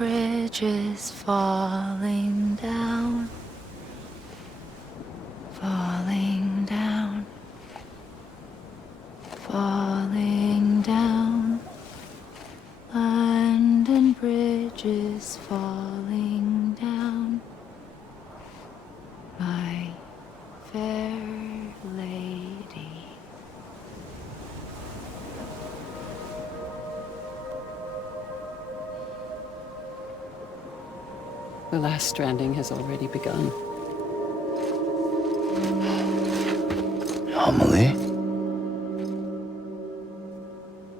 bridges falling down, falling down, falling down. London Bridge is falling down, my fair lady. The last stranding has already begun. Amelie?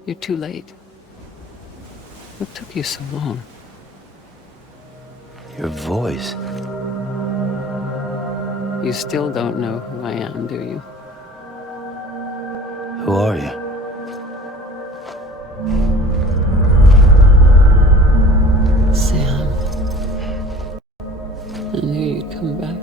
You're too late. What took you so long? Your voice. You still don't know who I am, do you? Who are you? Sam. I knew you'd come back.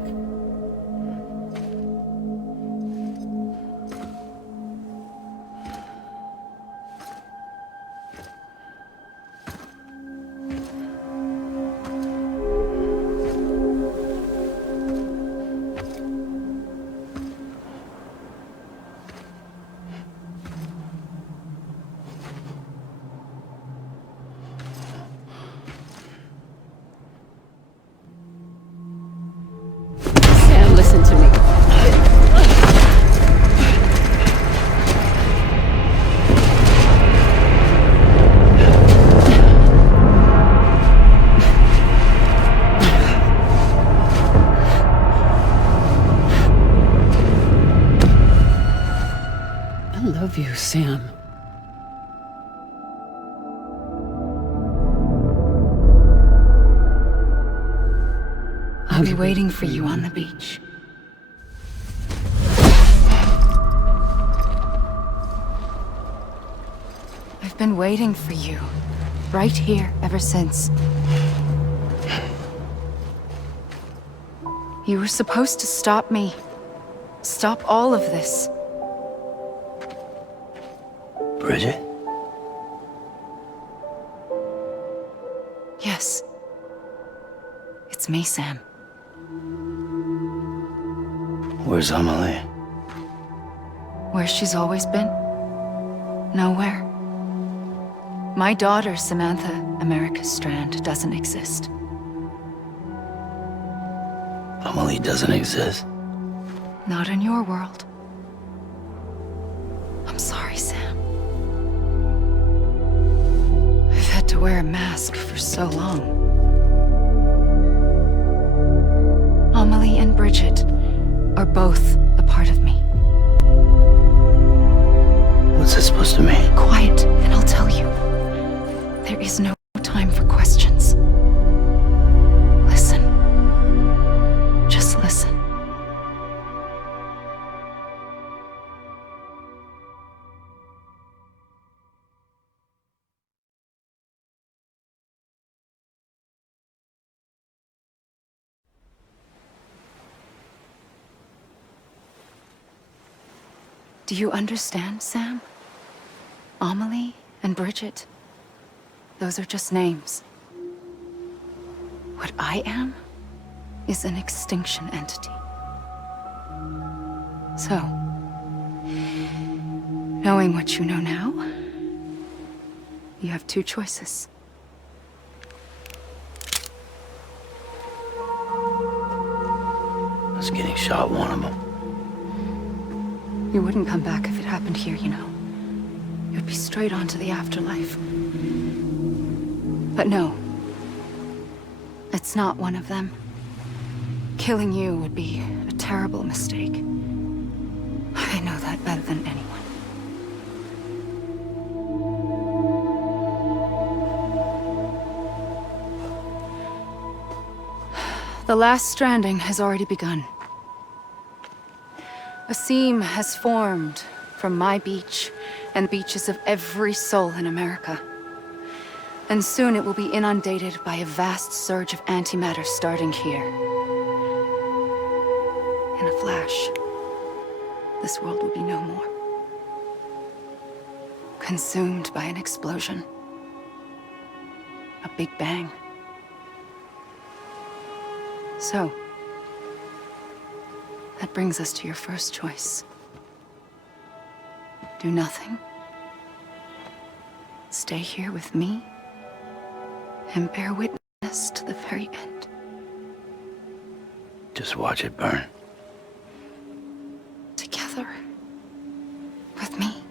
Sam, listen to me. I love you, Sam. I'll be waiting for you on the beach. I've been waiting for you, right here, ever since. You were supposed to stop me. Stop all of this. Bridget? Yes. It's me, Sam. Where's Amelie? Where she's always been? Nowhere. My daughter, Samantha America Strand, doesn't exist. Amelie doesn't exist. Not in your world. I'm sorry, Sam. I've had to wear a mask for so long. Amelie and Bridget are both a part of me. What's that supposed to mean? Quiet, and I'll tell you. There is no time for questions. Listen. Just listen. Do you understand, Sam? Amelie and Bridget, those are just names. What I am is an extinction entity. So, knowing what you know now, you have two choices. Us getting shot, one of them. You wouldn't come back if it happened here, you know. You'd be straight on to the afterlife. But no. It's not one of them. Killing you would be a terrible mistake. I know that better than anyone. The last stranding has already begun. A seam has formed from my beach and the beaches of every soul in America. And soon it will be inundated by a vast surge of antimatter starting here. In a flash, this world will be no more. Consumed by an explosion. A big bang. So, that brings us to your first choice. Do nothing. Stay here with me and bear witness to the very end. Just watch it burn. Together. With me.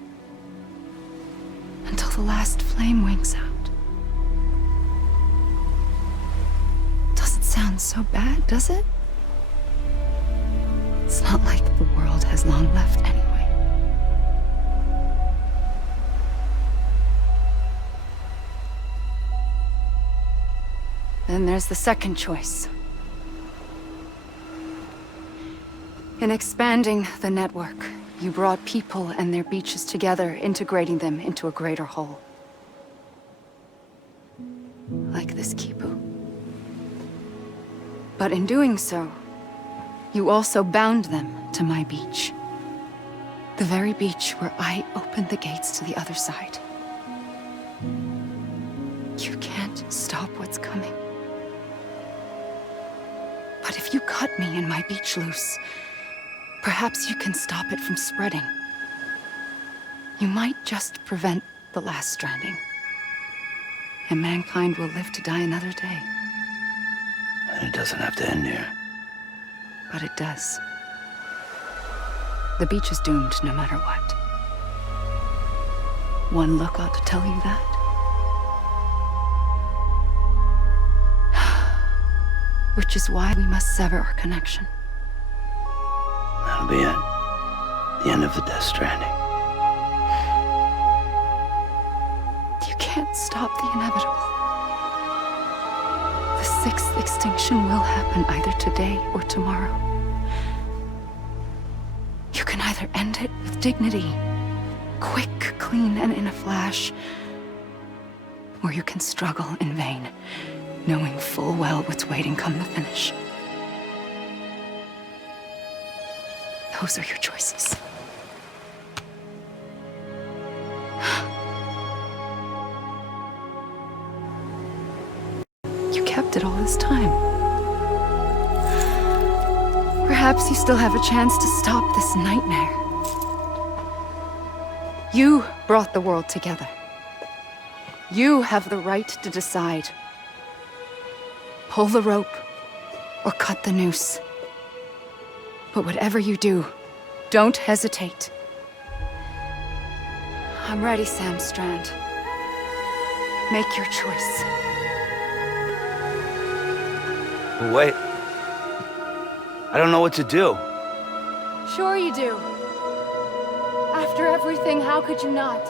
Until the last flame winks out. Doesn't sound so bad, does it? It's not like the world has long left anyway. Then there's the second choice. In expanding the network, you brought people and their beaches together, integrating them into a greater whole. Like this Kipu. But in doing so, you also bound them to my beach. The very beach where I opened the gates to the other side. You can't stop what's coming. But if you cut me and my beach loose, perhaps you can stop it from spreading. You might just prevent the last stranding. And mankind will live to die another day. And it doesn't have to end here. But it does. The beach is doomed no matter what. One look ought to tell you that. Which is why we must sever our connection. That'll be it. The end of the Death Stranding. You can't stop the inevitable. The sixth extinction will happen either today or tomorrow. You can either end it with dignity, quick, clean, and in a flash, or you can struggle in vain, knowing full well what's waiting come the finish. Those are your choices. You kept it all this time. Perhaps you still have a chance to stop this nightmare. You brought the world together. You have the right to decide. Pull the rope or cut the noose. But whatever you do, don't hesitate. I'm ready, Sam Strand. Make your choice. Wait. I don't know what to do. Sure you do. After everything, how could you not?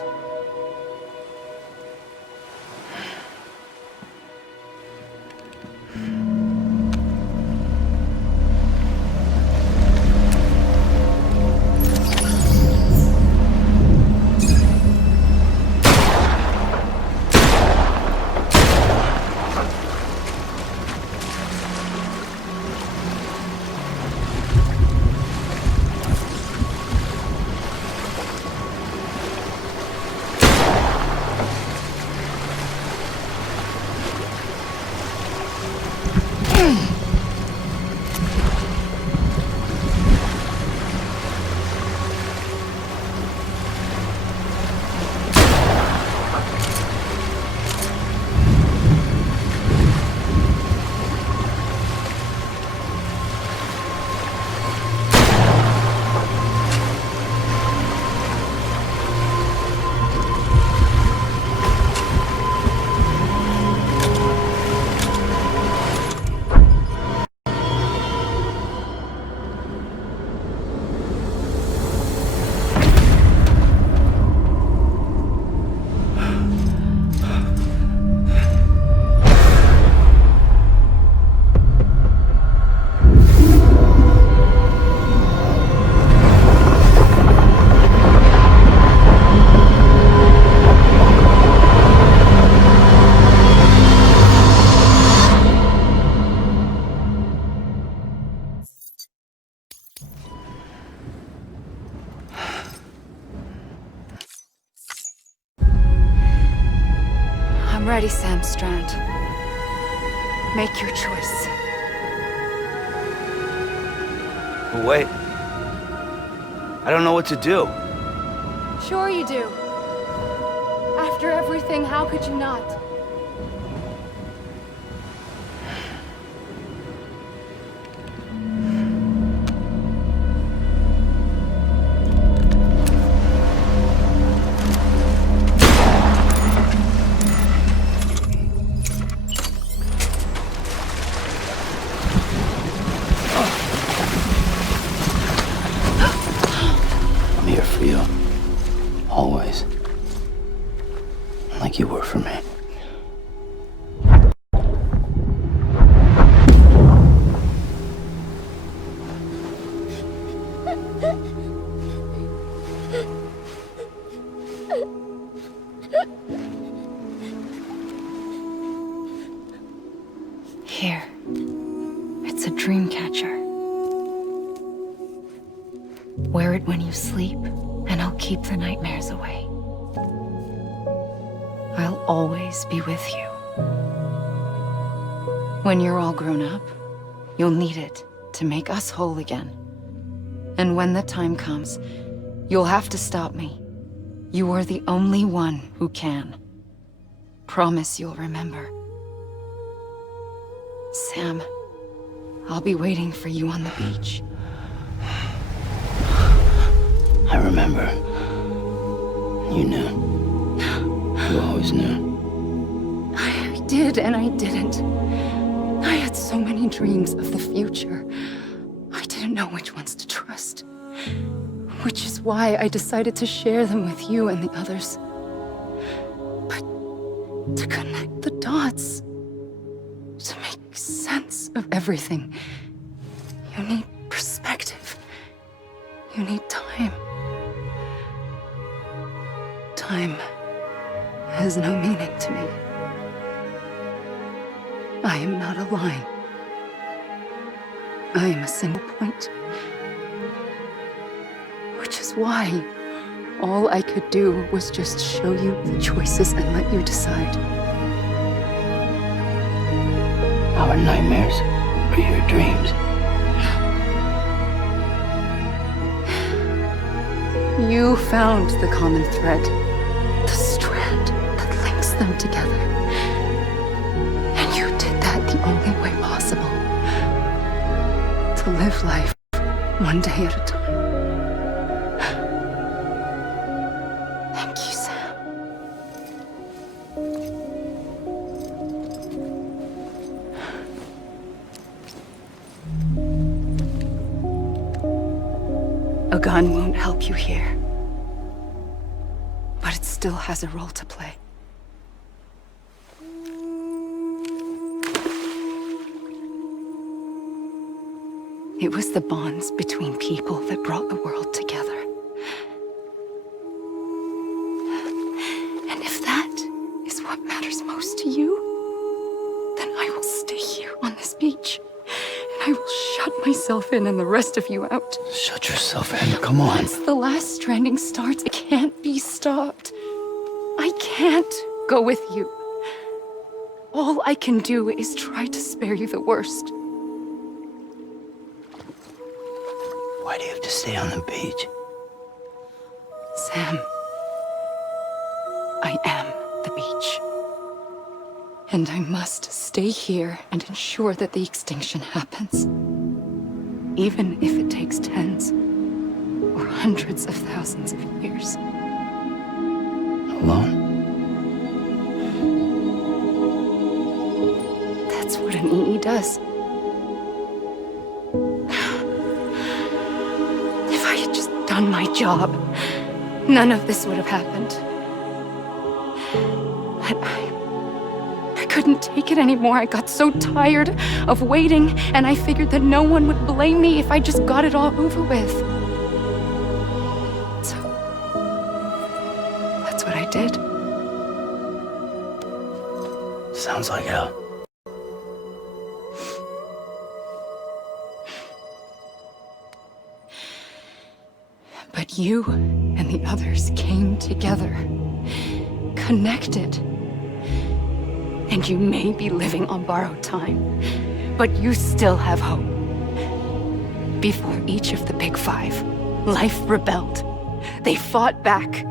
I'm ready, Sam Strand. Make your choice. But wait. I don't know what to do. Sure you do. After everything, how could you not? I'm here for you. Always. Like you were for me. Here. It's a dream catcher. Wear it when you sleep, and I'll keep the nightmares away. I'll always be with you. When you're all grown up, you'll need it to make us whole again. And when the time comes, you'll have to stop me. You are the only one who can. Promise you'll remember. Sam, I'll be waiting for you on the beach. I remember. You knew. You always knew. I did and I didn't. I had so many dreams of the future. I didn't know which ones to trust. Which is why I decided to share them with you and the others. But to connect the dots, to make sense of everything, you need perspective. You need time. Time has no meaning to me. I am not a line. I am a single point. Which is why all I could do was just show you the choices and let you decide. Our nightmares are your dreams. You found the common thread, the strand that links them together. And you did that the only way possible. To live life one day at a time. Thank you, Sam. A gun won't help you here. But it still has a role to play. It was the bonds between people that brought the world together. And if that is what matters most to you, then I will stay here on this beach. And I will shut myself in and the rest of you out. Shut yourself in. Come on. Once the last stranding starts, it can't be stopped. I can't go with you. All I can do is try to spare you the worst. Why do you have to stay on the beach? Sam, I am the beach. And I must stay here and ensure that the extinction happens. Even if it takes tens or hundreds of thousands of years. Alone? That's what an EE does. If I had just done my job, none of this would have happened. But I couldn't take it anymore. I got so tired of waiting, and I figured that no one would blame me if I just got it all over with. So, that's what I did. Sounds like hell. But you and the others came together, connected. And you may be living on borrowed time, but you still have hope. Before each of the Big Five, life rebelled. They fought back,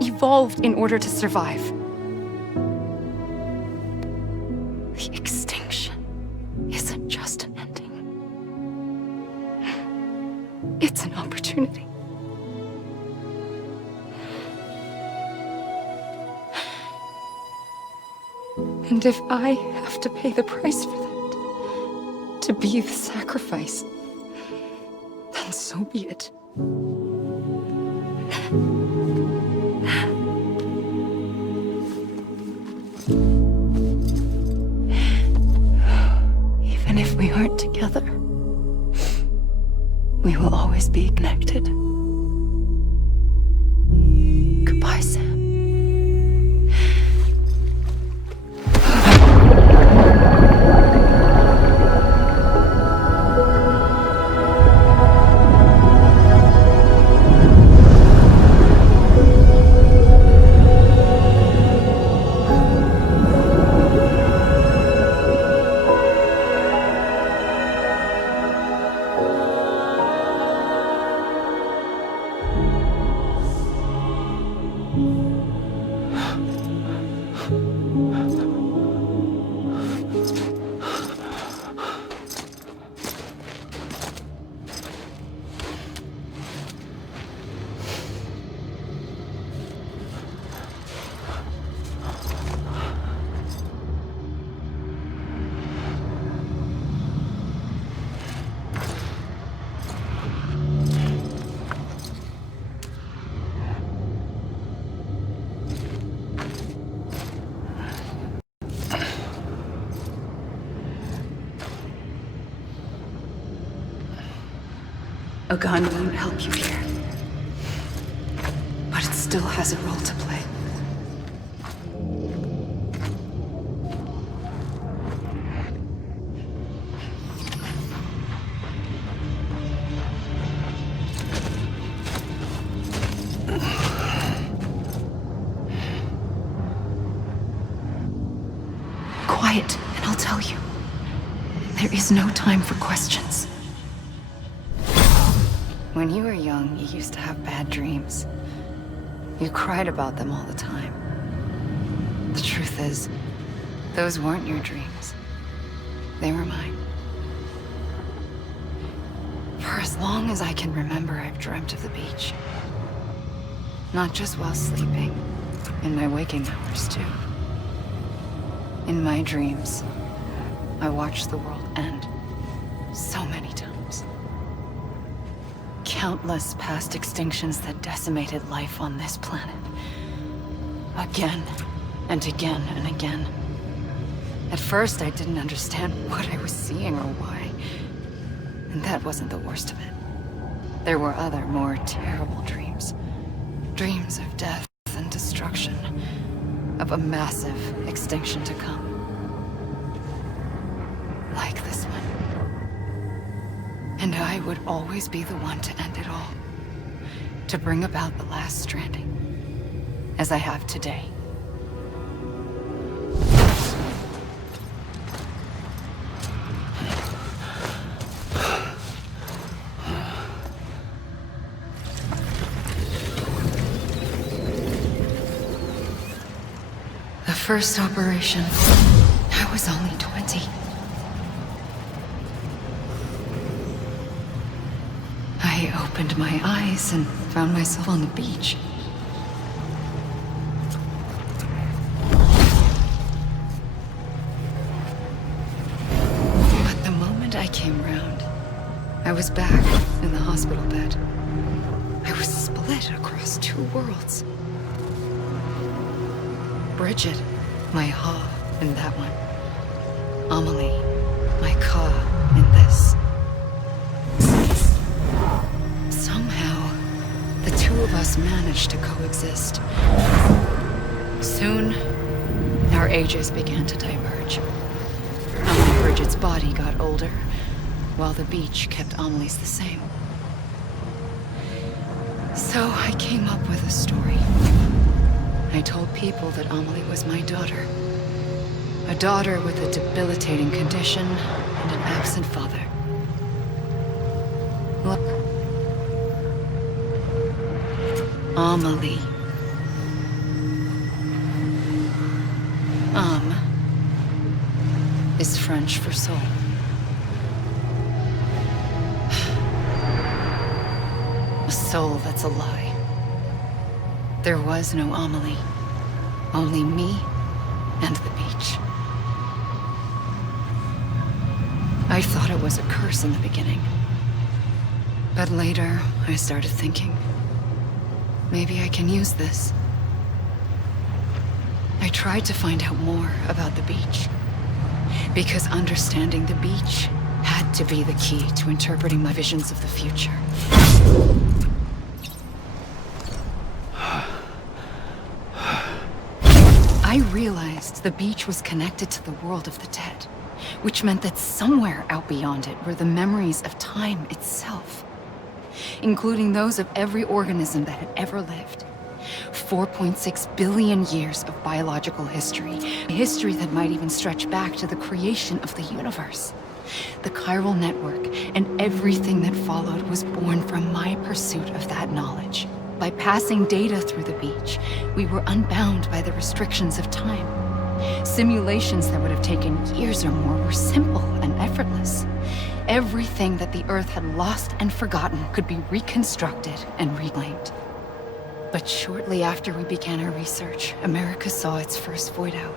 evolved in order to survive. The extinction isn't just an ending. It's an opportunity. And if I have to pay the price for that, to be the sacrifice, then so be it. Even if we aren't together, we will always be connected. Goodbye, Sam. A gun won't help you here, but it still has a role to play. Quiet, and I'll tell you. There is no time for questions. When you were young, you used to have bad dreams. You cried about them all the time. The truth is, those weren't your dreams. They were mine. For as long as I can remember, I've dreamt of the beach. Not just while sleeping, in my waking hours too. In my dreams, I watched the world end so many times. Countless past extinctions that decimated life on this planet. Again, and again, and again. At first, I didn't understand what I was seeing or why. And that wasn't the worst of it. There were other, more terrible dreams. Dreams of death and destruction. Of a massive extinction to come. Like this one. And I would always be the one to end it all. To bring about the last stranding. As I have today. The first operation, I was only 20. I opened my eyes and found myself on the beach. But the moment I came round, I was back in the hospital bed. I was split across two worlds. Bridget, my Ha in that one. Amelie, my Ka in this. Somehow, the two of us managed to coexist. Soon, our ages began to diverge. Amelie Bridget's body got older, while the beach kept Amelie's the same. So I came up with a story. I told people that Amelie was my daughter. A daughter with a debilitating condition and an absent father. Amelie. Âme is French for soul. A soul that's a lie. There was no Amelie. Only me and the beach. I thought it was a curse in the beginning. But later, I started thinking, maybe I can use this. I tried to find out more about the beach. Because understanding the beach had to be the key to interpreting my visions of the future. I realized the beach was connected to the world of the dead, which meant that somewhere out beyond it were the memories of time itself, including those of every organism that had ever lived. 4.6 billion years of biological history, a history that might even stretch back to the creation of the universe. The chiral network and everything that followed was born from my pursuit of that knowledge. By passing data through the beach, we were unbound by the restrictions of time. Simulations that would have taken years or more were simple and effortless. Everything that the Earth had lost and forgotten could be reconstructed and reclaimed. But shortly after we began our research, America saw its first void out.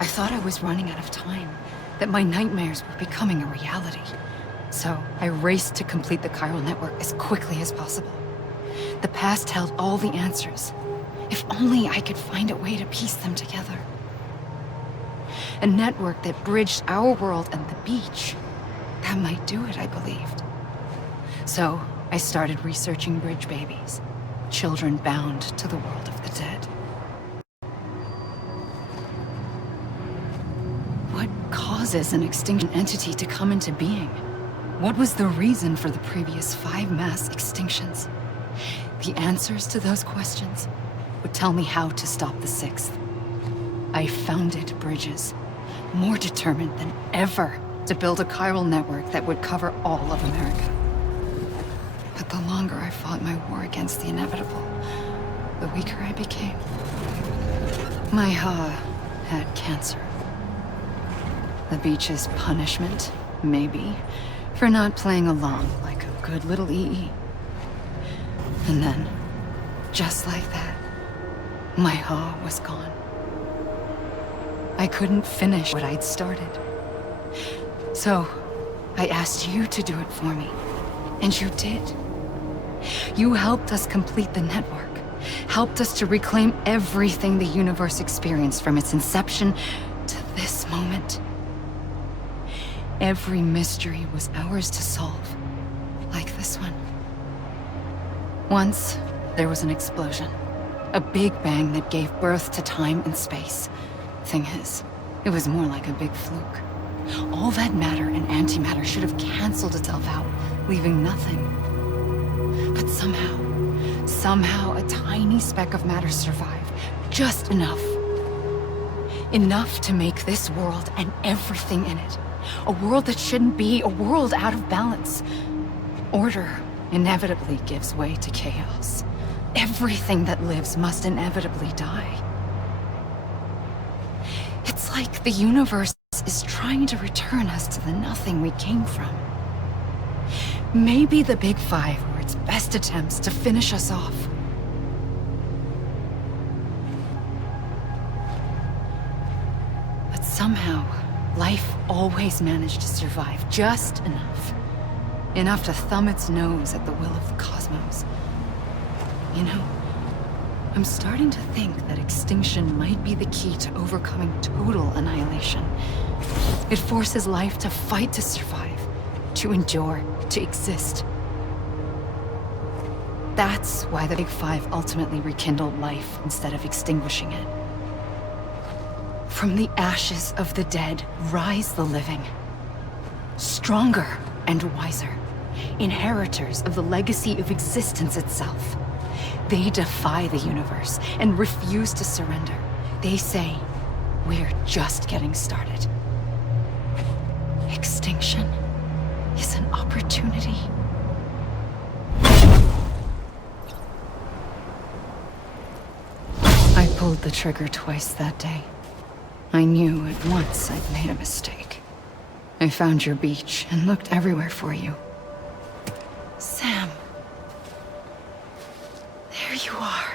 I thought I was running out of time, that my nightmares were becoming a reality. So I raced to complete the chiral network as quickly as possible. The past held all the answers. If only I could find a way to piece them together. A network that bridged our world and the beach. That might do it, I believed. So I started researching bridge babies, children bound to the world of the dead. What causes an extinction entity to come into being? What was the reason for the previous 5 mass extinctions? The answers to those questions would tell me how to stop the 6th. I founded bridges, more determined than ever to build a chiral network that would cover all of America. But the longer I fought my war against the inevitable, the weaker I became. My Ha had cancer. The beach's punishment, maybe, for not playing along like a good little EE. And then, just like that, my Ha was gone. I couldn't finish what I'd started. So, I asked you to do it for me, and you did. You helped us complete the network, helped us to reclaim everything the universe experienced from its inception to this moment. Every mystery was ours to solve, like this one. Once, there was an explosion. A big bang that gave birth to time and space. Thing is, it was more like a big fluke. All that matter and antimatter should have canceled itself out, leaving nothing. But somehow a tiny speck of matter survived. Just enough. Enough to make this world and everything in it. A world that shouldn't be, a world out of balance. Order inevitably gives way to chaos. Everything that lives must inevitably die. It's like the universe is trying to return us to the nothing we came from. Maybe the Big Five were its best attempts to finish us off. But somehow, life always managed to survive just enough. Enough to thumb its nose at the will of the cosmos. You know, I'm starting to think that extinction might be the key to overcoming total annihilation. It forces life to fight to survive, to endure, to exist. That's why the Big Five ultimately rekindled life instead of extinguishing it. From the ashes of the dead rise the living. Stronger and wiser. Inheritors of the legacy of existence itself. They defy the universe and refuse to surrender. They say, we're just getting started. Extinction is an opportunity. pulled the trigger twice that day. I knew at once I'd made a mistake. I found your beach and looked everywhere for you. Sam. There you are.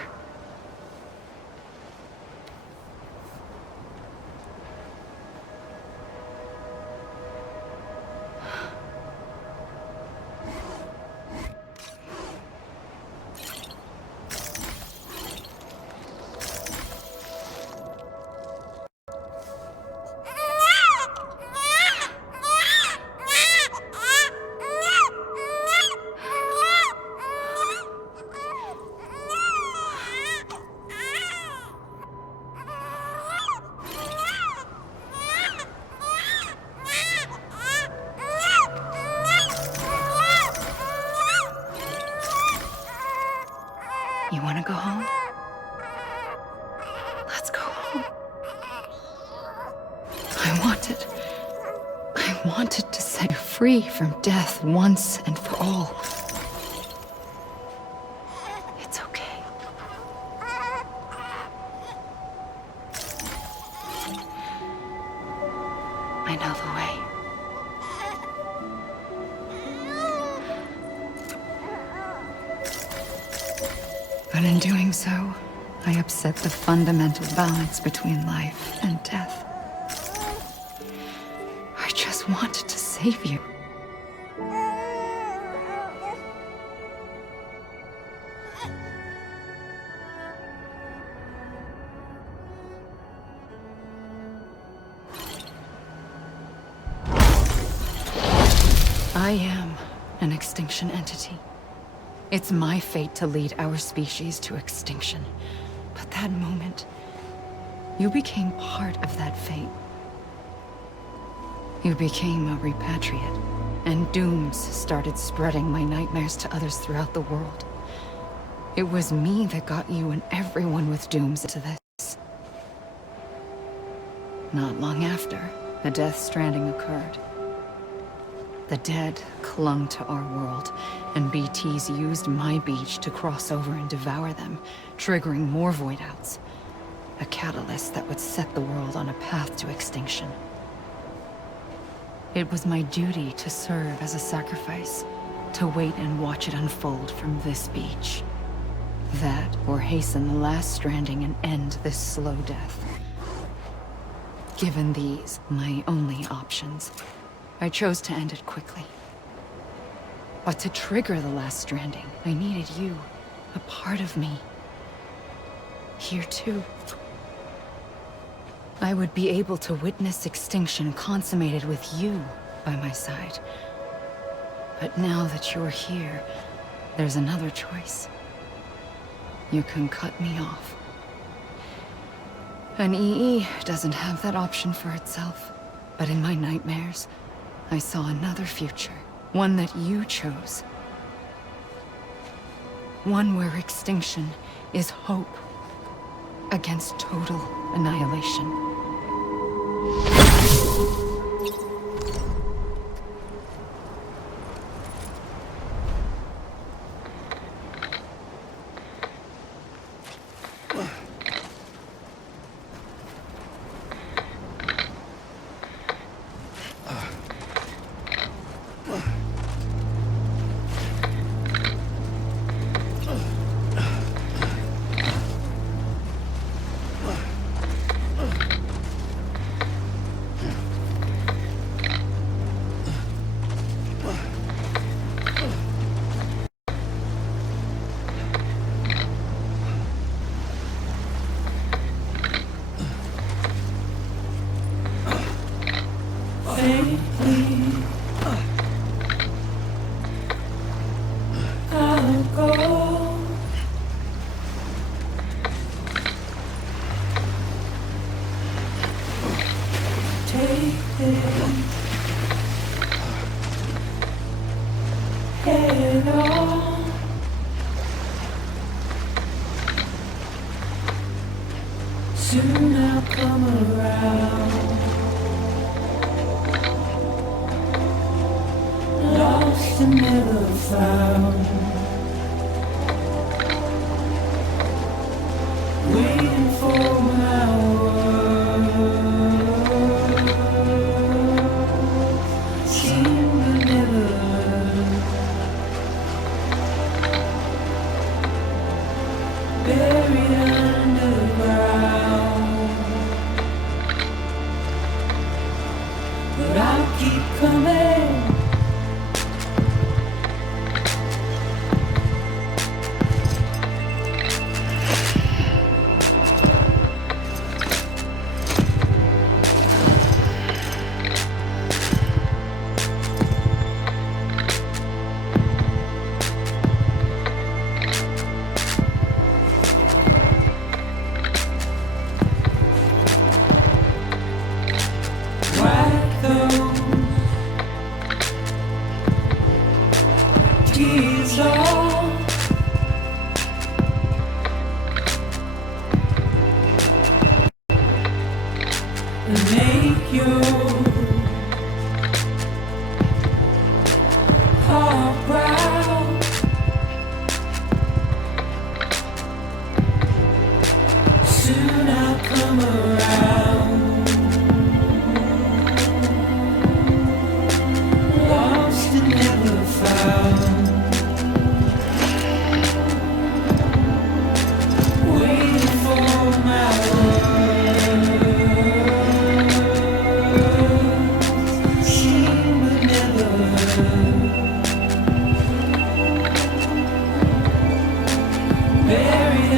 You want to go home? Let's go home. I wanted to set you free from death once and for all. It's okay. I know the way. But in doing so, I upset the fundamental balance between life and death. I just wanted to save you. I am an extinction entity. It's my fate to lead our species to extinction. But that moment, you became part of that fate. You became a repatriate, and dooms started spreading my nightmares to others throughout the world. It was me that got you and everyone with dooms into this. Not long after, the Death Stranding occurred. The dead clung to our world, and BTs used my beach to cross over and devour them, triggering more void outs. A catalyst that would set the world on a path to extinction. It was my duty to serve as a sacrifice, to wait and watch it unfold from this beach. That, or hasten the last stranding and end this slow death. Given these, my only options, I chose to end it quickly. But to trigger the last stranding, I needed you, a part of me. Here too. I would be able to witness extinction consummated with you by my side. But now that you're here, there's another choice. You can cut me off. An EE doesn't have that option for itself. But in my nightmares, I saw another future. One that you chose. One where extinction is hope against total annihilation. Soon I'll come around. Lost and never found. Waiting for but I'll keep coming. Wipe those tears off. And make your heart proud. Soon I'll come around. Lost and never found. Waiting for my words, seen but never heard. Buried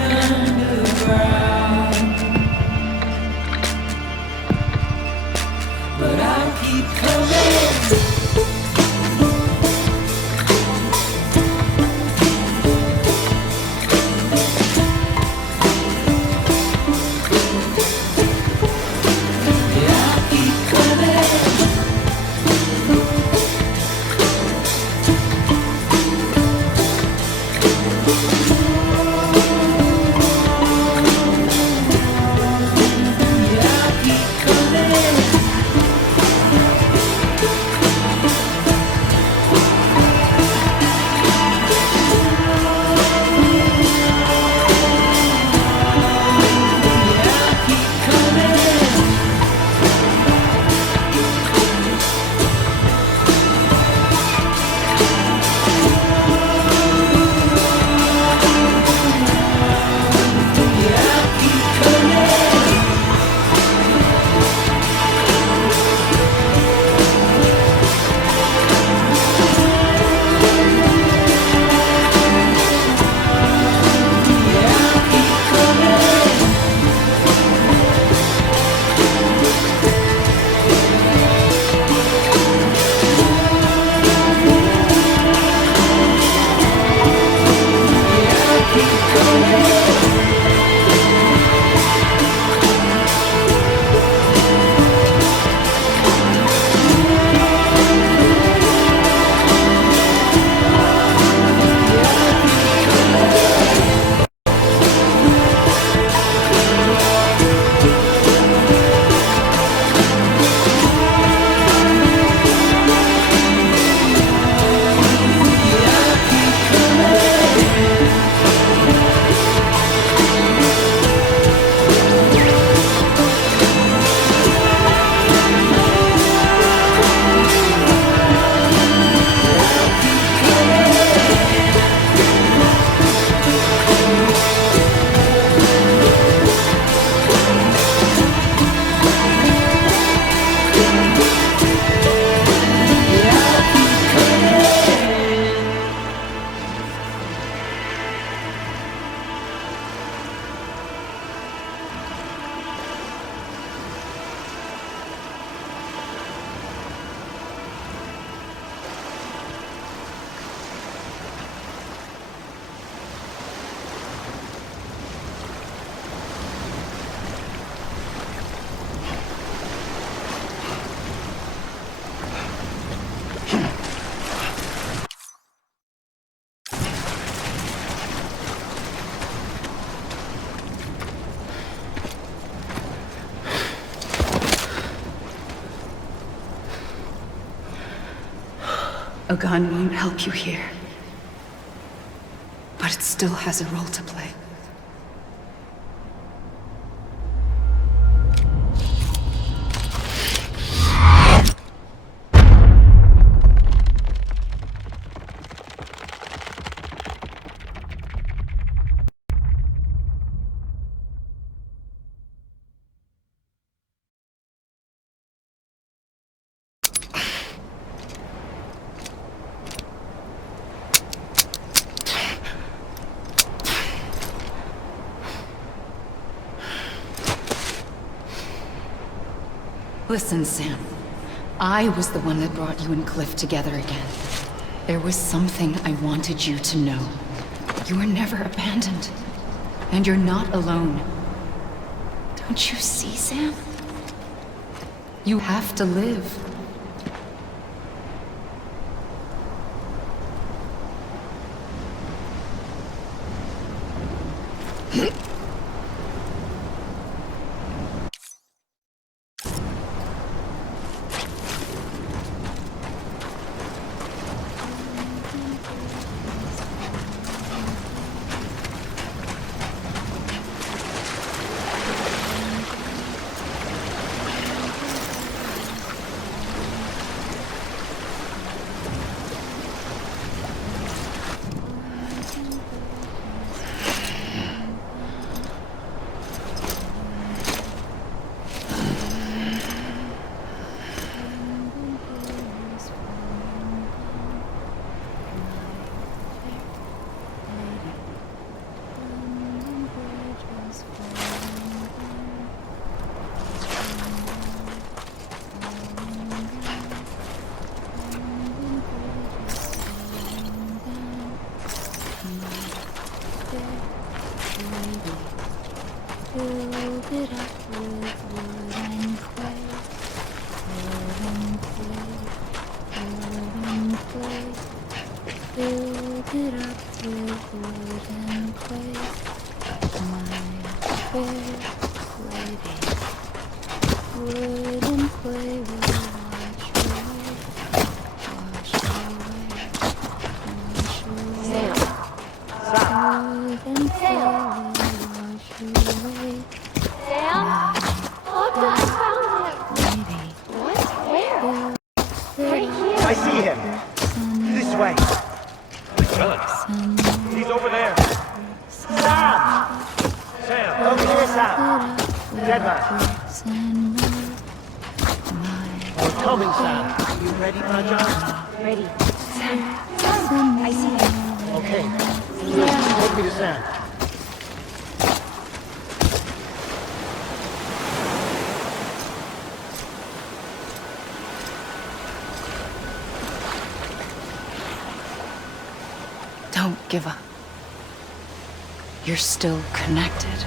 underground, but I'll keep coming. A gun won't help you here, but it still has a role to play. Listen, Sam. I was the one that brought you and Cliff together again. There was something I wanted you to know. You were never abandoned. And you're not alone. Don't you see, Sam? You have to live. I see him. This way. He's over there. Sam! Sam! Over here, Sam. Dead man. We're coming, Sam. You ready for a job? Ready. Sam, I see him. Okay. Take me to Sam. Don't give up. You're still connected.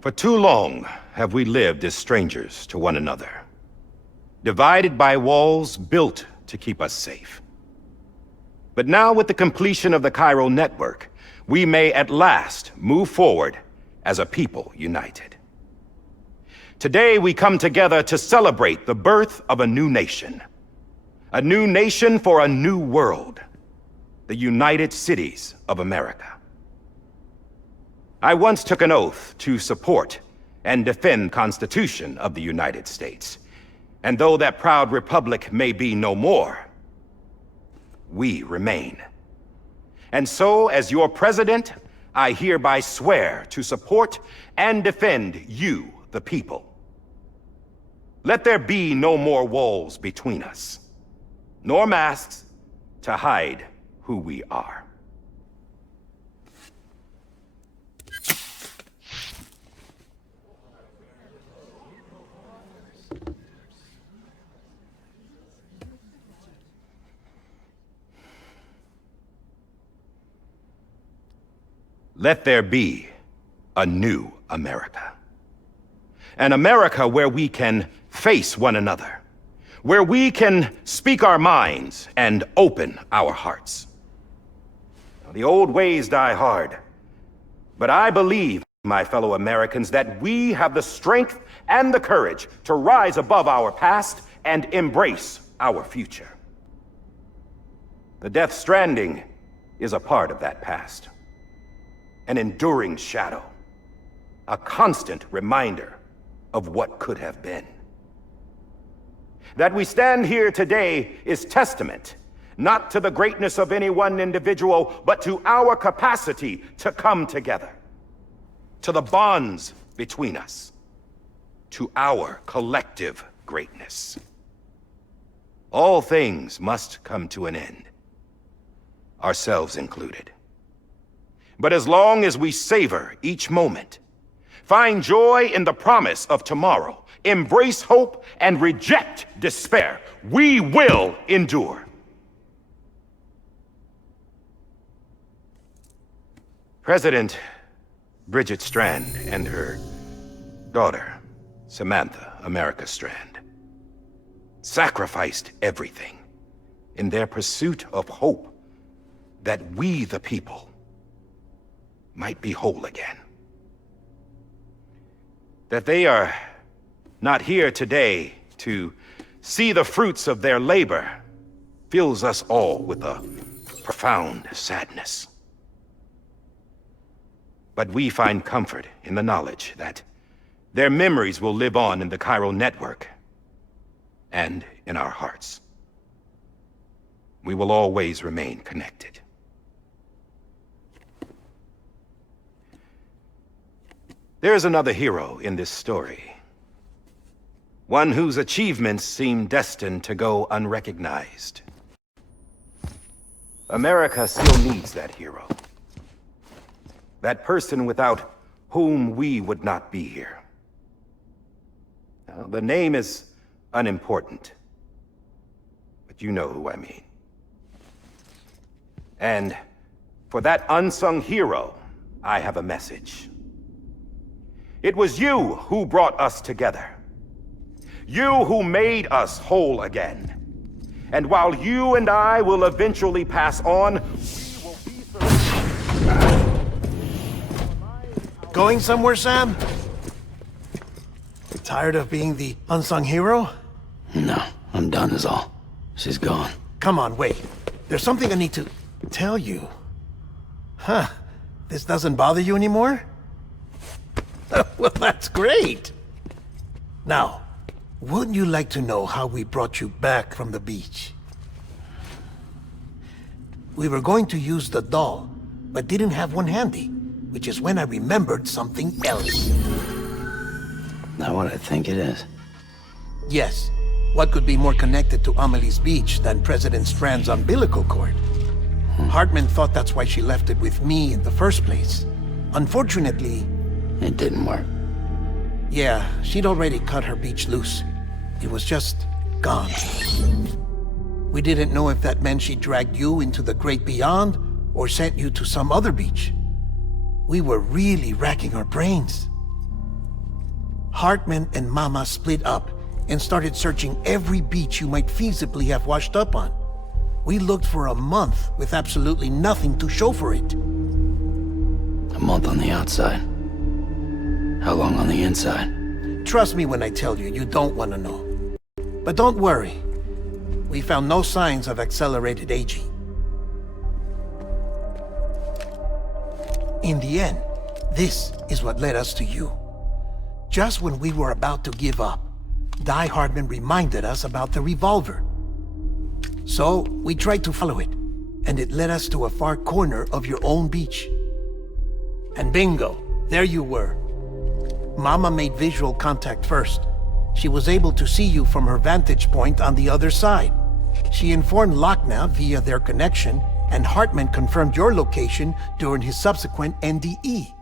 For too long have we lived as strangers to one another, divided by walls built to keep us safe. But now, with the completion of the Cairo network, we may at last move forward as a people united. Today we come together to celebrate the birth of a new nation, A new nation for a new world. The United Cities of America. I once took an oath to support and defend the Constitution of the United States. And though that proud republic may be no more, we remain. And so, as your president, I hereby swear to support and defend you, the people. Let there be no more walls between us, nor masks to hide who we are. Let there be a new America. An America where we can face one another, where we can speak our minds and open our hearts. Now, the old ways die hard, but I believe, my fellow Americans, that we have the strength and the courage to rise above our past and embrace our future. The Death Stranding is a part of that past. An enduring shadow, a constant reminder of what could have been. That we stand here today is testament, not to the greatness of any one individual, but to our capacity to come together, to the bonds between us, to our collective greatness. All things must come to an end, ourselves included. But as long as we savor each moment, find joy in the promise of tomorrow, embrace hope, and reject despair, we will endure. President Bridget Strand and her daughter, Samantha America Strand, sacrificed everything in their pursuit of hope that we, the people, might be whole again. That they are not here today to see the fruits of their labor fills us all with a profound sadness. But we find comfort in the knowledge that their memories will live on in the chiral network and in our hearts. We will always remain connected. There is another hero in this story. One whose achievements seem destined to go unrecognized. America still needs that hero. That person without whom we would not be here. Now, the name is unimportant, but you know who I mean. And for that unsung hero, I have a message. It was you who brought us together. You who made us whole again. And while you and I will eventually pass on, we will be Going somewhere, Sam? Tired of being the unsung hero? No, I'm done is all. She's gone. Come on, wait. There's something I need to tell you. Huh. This doesn't bother you anymore? Well, that's great. Now, wouldn't you like to know how we brought you back from the beach? We were going to use the doll, but didn't have one handy, which is when I remembered something else. Not what I think it is. Yes. What could be more connected to Amelie's beach than President Strand's umbilical cord? Hartman thought that's why she left it with me in the first place. Unfortunately... It didn't work. Yeah, she'd already cut her beach loose. It was just gone. We didn't know if that meant she dragged you into the great beyond or sent you to some other beach. We were really racking our brains. Hartman and Mama split up and started searching every beach you might feasibly have washed up on. We looked for a month with absolutely nothing to show for it. A month on the outside. How long on the inside? Trust me when I tell you, you don't want to know. But don't worry. we found no signs of accelerated aging. In the end, this is what led us to you. Just when we were about to give up, Die Hardman reminded us about the revolver. So, we tried to follow it, and it led us to a far corner of your own beach. And bingo, there you were. Mama made visual contact first. She was able to see you from her vantage point on the other side. She informed Lochna via their connection, and Hartman confirmed your location during his subsequent NDE.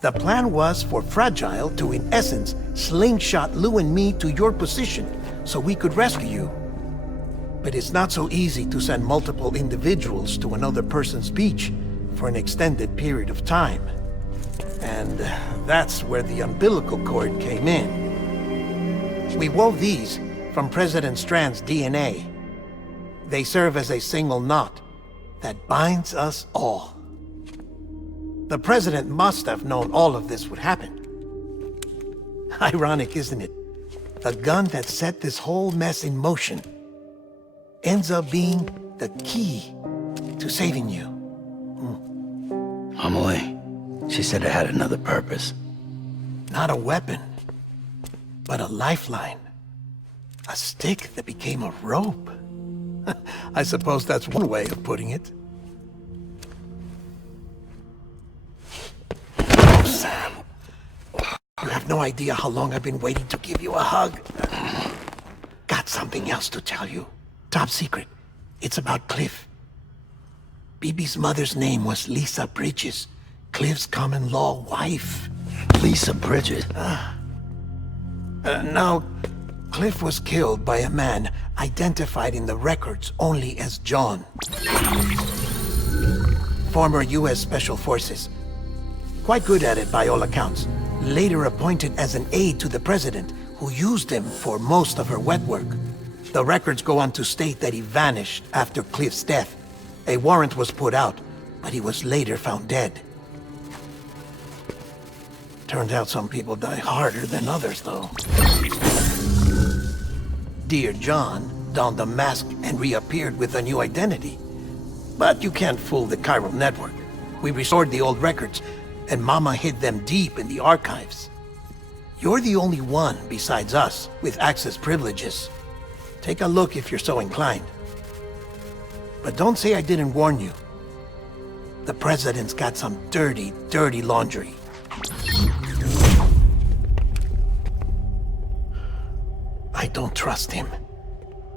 The plan was for Fragile to, in essence, slingshot Lou and me to your position so we could rescue you. But it's not so easy to send multiple individuals to another person's beach for an extended period of time. And that's where the umbilical cord came in. We wove these from President Strand's DNA. They serve as a single knot that binds us all. The President must have known all of this would happen. Ironic, isn't it? The gun that set this whole mess in motion ends up being the key to saving you. Amelie, she said it had another purpose. Not a weapon, but a lifeline. A stick that became a rope. I suppose that's one way of putting it. Oh, Sam. You have no idea how long I've been waiting to give you a hug. Got something else to tell you. Top secret. It's about Cliff. Bibi's mother's name was Lisa Bridges, Cliff's common-law wife. Lisa Bridges? Now, Cliff was killed by a man identified in the records only as John. Former U.S. Special Forces. Quite good at it by all accounts. Later appointed as an aide to the president, who used him for most of her wet work. The records go on to state that he vanished after Cliff's death. A warrant was put out, but he was later found dead. Turned out some people die harder than others, though. Dear John donned a mask and reappeared with a new identity. But you can't fool the chiral network. We restored the old records, and Mama hid them deep in the archives. You're the only one, besides us, with access privileges. Take a look if you're so inclined. But don't say I didn't warn you. The President's got some dirty, dirty laundry. I don't trust him.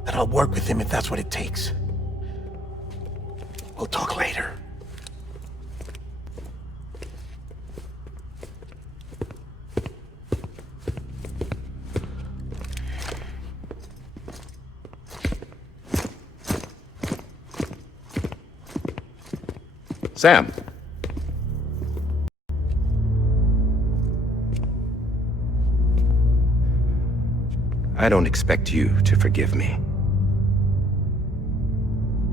But I'll work with him if that's what it takes. We'll talk later. Sam. I don't expect you to forgive me.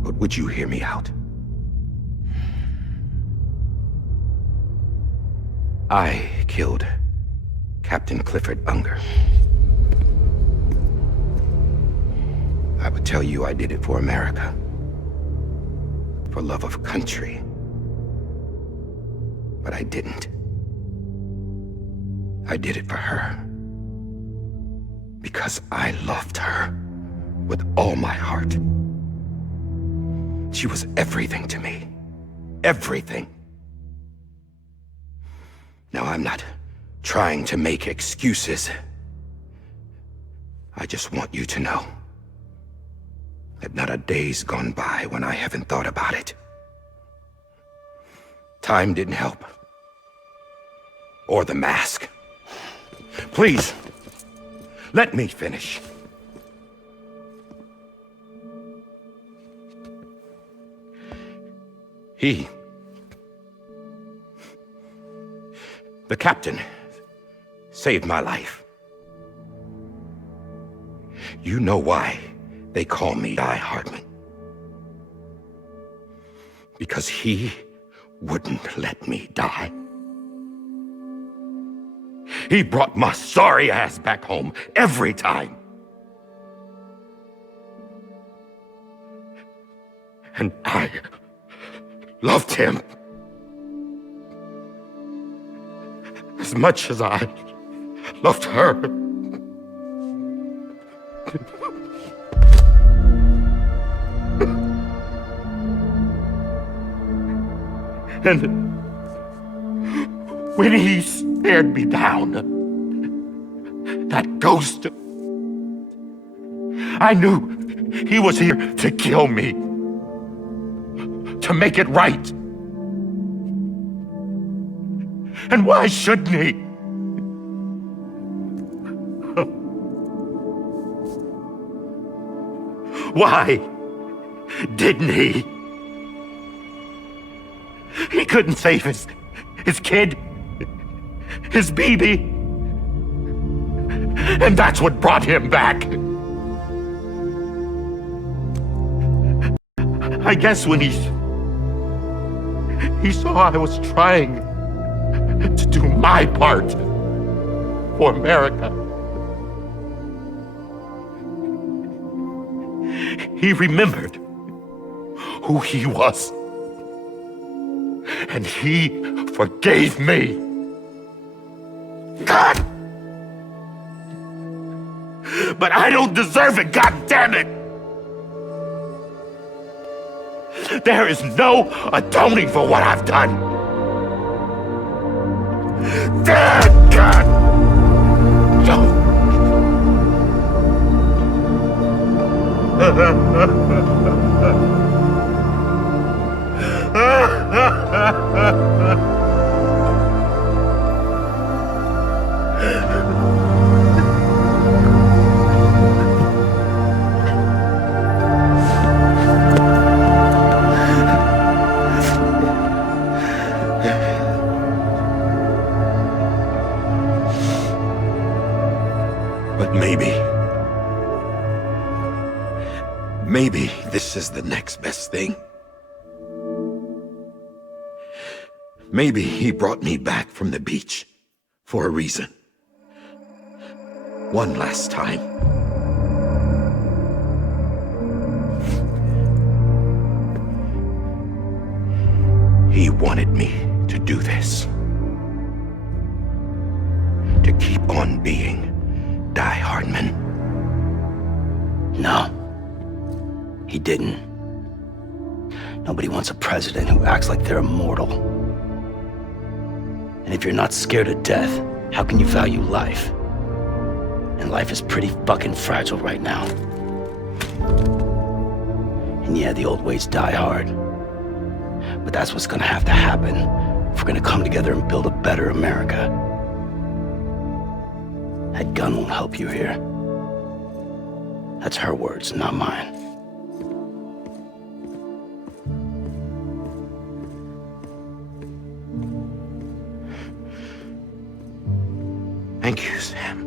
But would you hear me out? I killed Captain Clifford Unger. I would tell you I did it for America. For love of country. But I didn't. I did it for her. Because I loved her with all my heart. She was everything to me. Everything. Now, I'm not trying to make excuses. I just want you to know that not a day's gone by when I haven't thought about it. Time didn't help. Or the mask. Please, let me finish. The captain, saved my life. You know why they call me Die Hardman. Because he wouldn't let me die. He brought my sorry ass back home every time. And I loved him as much as I loved her. And when he stared me down, that ghost, I knew he was here to kill me, to make it right. And why shouldn't he? Why didn't he? He couldn't save his kid, his baby. And that's what brought him back. I guess when he saw I was trying to do my part for America, he remembered who he was. And he forgave me. God! But I don't deserve it, God damn it! There is no atoning for what I've done. Damn, God! But maybe this is the next best thing. Maybe he brought me back from the beach for a reason. One last time. He wanted me to do this. To keep on being Die Hardman. No. He didn't. Nobody wants a president who acts like they're immortal. And if you're not scared of death, how can you value life? And life is pretty fucking fragile right now. And yeah, the old ways die hard. But that's what's gonna have to happen if we're gonna come together and build a better America. That gun won't help you here. That's her words, not mine. Thank you, Sam.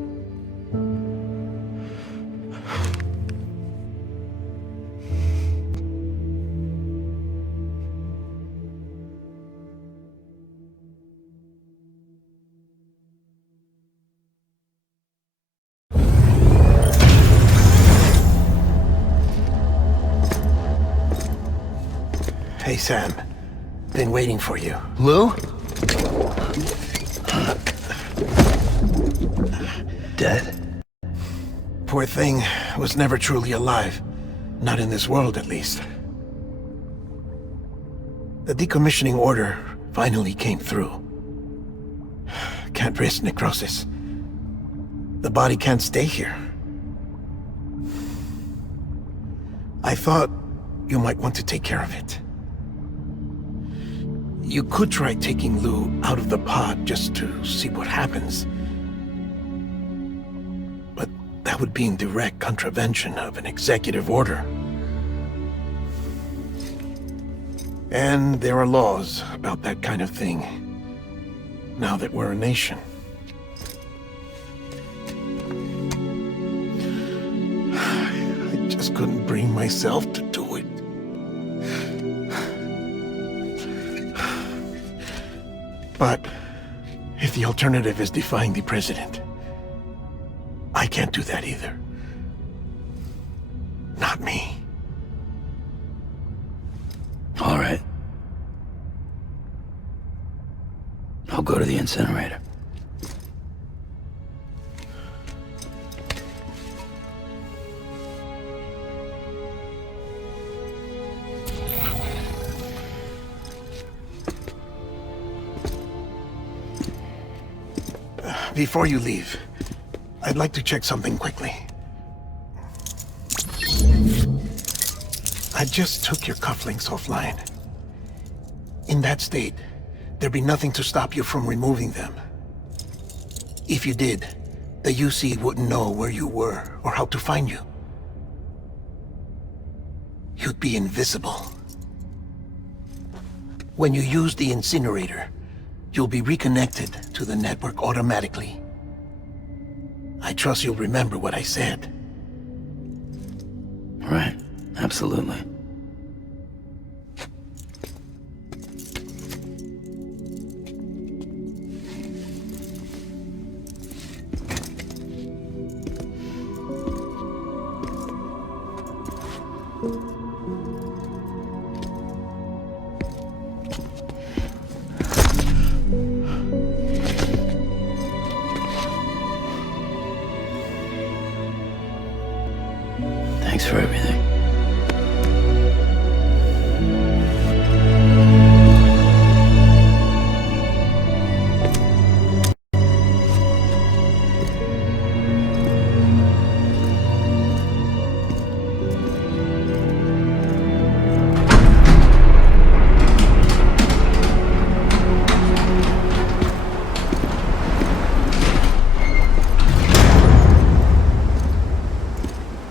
Hey, Sam. Been waiting for you. Lou? Dead? Poor thing was never truly alive. Not in this world, at least. The decommissioning order finally came through. Can't risk necrosis. The body can't stay here. I thought you might want to take care of it. You could try taking Lou out of the pod just to see what happens. But that would be in direct contravention of an executive order. And there are laws about that kind of thing, now that we're a nation. I just couldn't bring myself to do it. But if the alternative is defying the president, I can't do that either. Not me. I'll go to the incinerator. Before you leave, I'd like to check something quickly. I just took your cufflinks offline. In that state, there'd be nothing to stop you from removing them. If you did, the UC wouldn't know where you were or how to find you. You'd be invisible. When you use the incinerator, you'll be reconnected to the network automatically. I trust you'll remember what I said. Right, absolutely. Thanks for everything.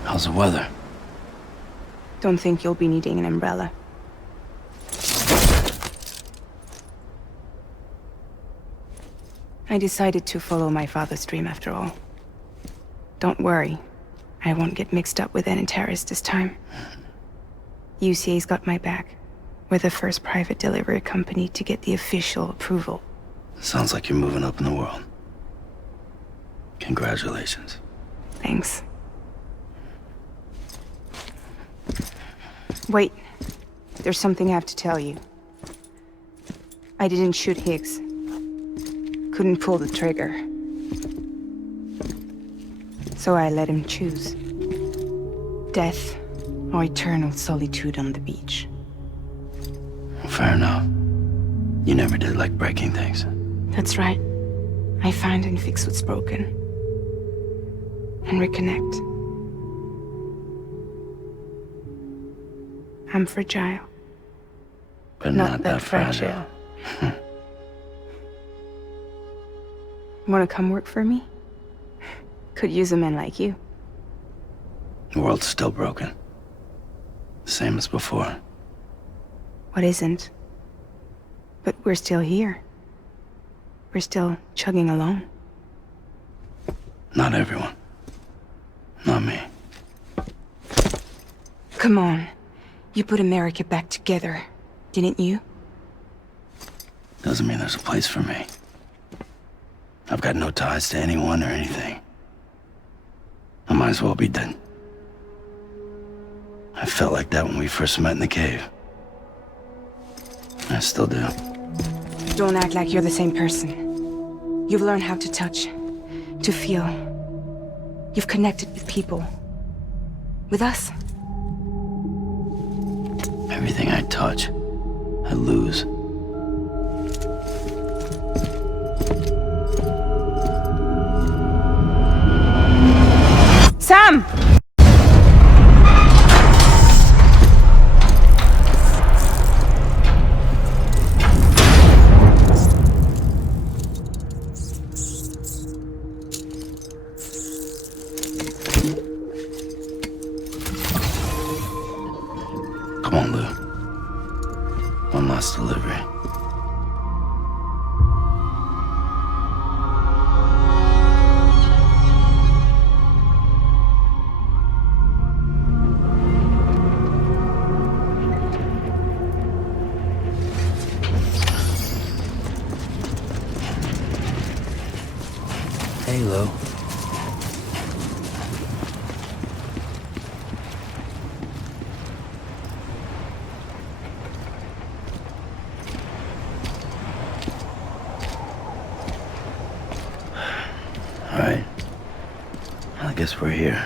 How's the weather? Don't think you'll be needing an umbrella. I decided to follow my father's dream after all. Don't worry, I won't get mixed up with any terrorists this time. UCA's got my back. We're the first private delivery company to get the official approval. Sounds like you're moving up in the world. Congratulations. Thanks. Wait, there's something I have to tell you. I didn't shoot Higgs. Couldn't pull the trigger. So I let him choose. Death or eternal solitude on the beach. Fair enough. You never did like breaking things. That's right. I find and fix what's broken. And reconnect. I'm fragile. But not that fragile. Wanna come work for me? Could use a man like you. The world's still broken. Same as before. What isn't? But we're still here. We're still chugging along. Not everyone. Not me. Come on. You put America back together, didn't you? Doesn't mean there's a place for me. I've got no ties to anyone or anything. I might as well be dead. I felt like that when we first met in the cave. I still do. Don't act like you're the same person. You've learned how to touch, to feel. You've connected with people. With us. Everything I touch, I lose. Sam! Come on, Lou. One last delivery. Hey, Lou. guess we're here.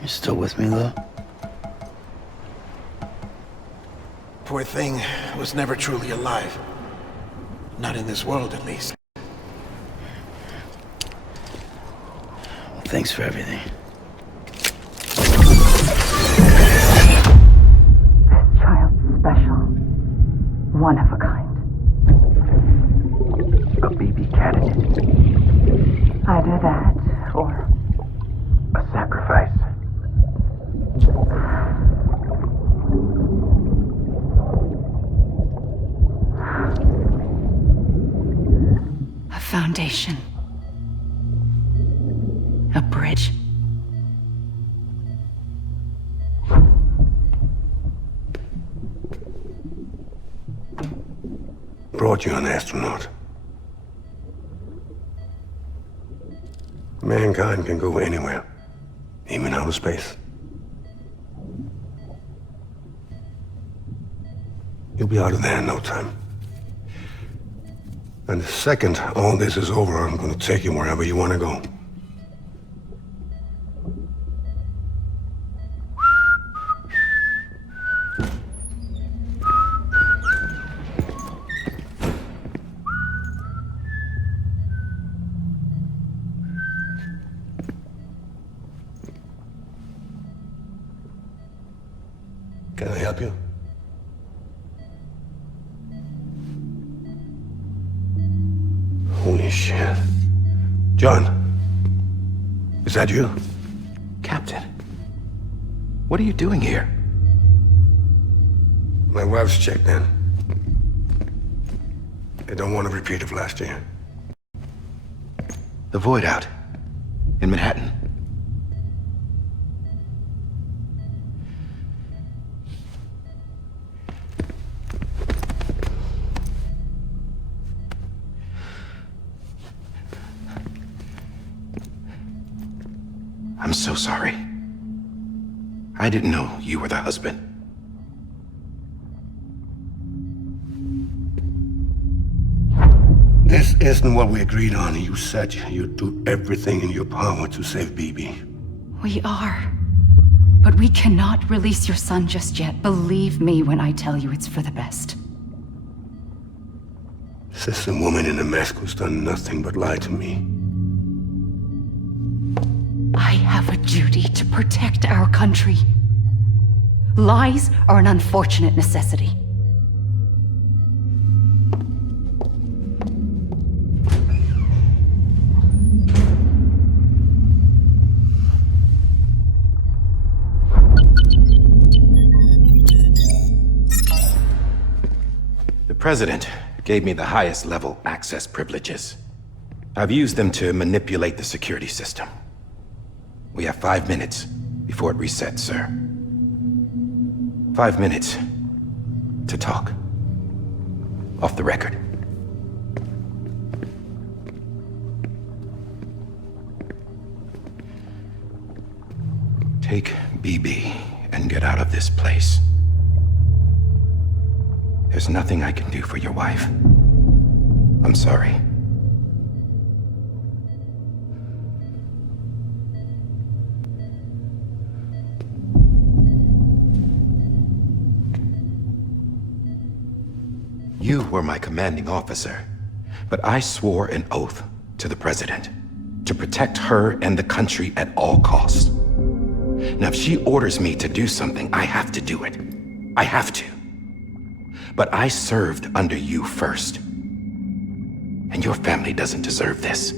You still with me, though? Poor thing was never truly alive. Not in this world, at least. Well, thanks for everything. This child's special. One of a kind. A baby candidate. Either that, or A sacrifice. a foundation. A bridge. Brought you an astronaut. Mankind can go anywhere, even outer space. You'll be out of there in no time. And the second all this is over, I'm gonna take you wherever you want to go. Can I help you? Holy shit. John, is that you? Captain, what are you doing here? My wife's checked in. They don't want a repeat of last year. The void out. In Manhattan. I'm so sorry. I didn't know you were the husband. This isn't what we agreed on. You said you'd do everything in your power to save Bibi. We are. But we cannot release your son just yet. Believe me when I tell you it's for the best. This is a woman in a mask who's done nothing but lie to me. I have a duty to protect our country. Lies are an unfortunate necessity. The President gave me the highest level access privileges. I've used them to manipulate the security system. We have 5 minutes before it resets, sir. 5 minutes to talk. Off the record. Take BB and get out of this place. There's nothing I can do for your wife. I'm sorry. You were my commanding officer, but I swore an oath to the President to protect her and the country at all costs. Now, if she orders me to do something, I have to do it. I have to. But I served under you first. And your family doesn't deserve this.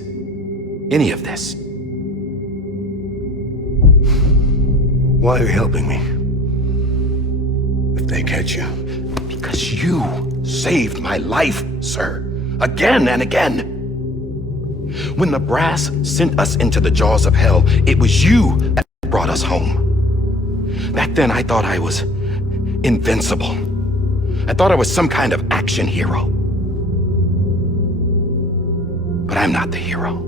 Any of this. Why are you helping me? If they catch you. Because you saved my life, sir. Again and again. When the brass sent us into the jaws of hell, it was you that brought us home. Back then, I thought I was invincible. I thought I was some kind of action hero. But I'm not the hero.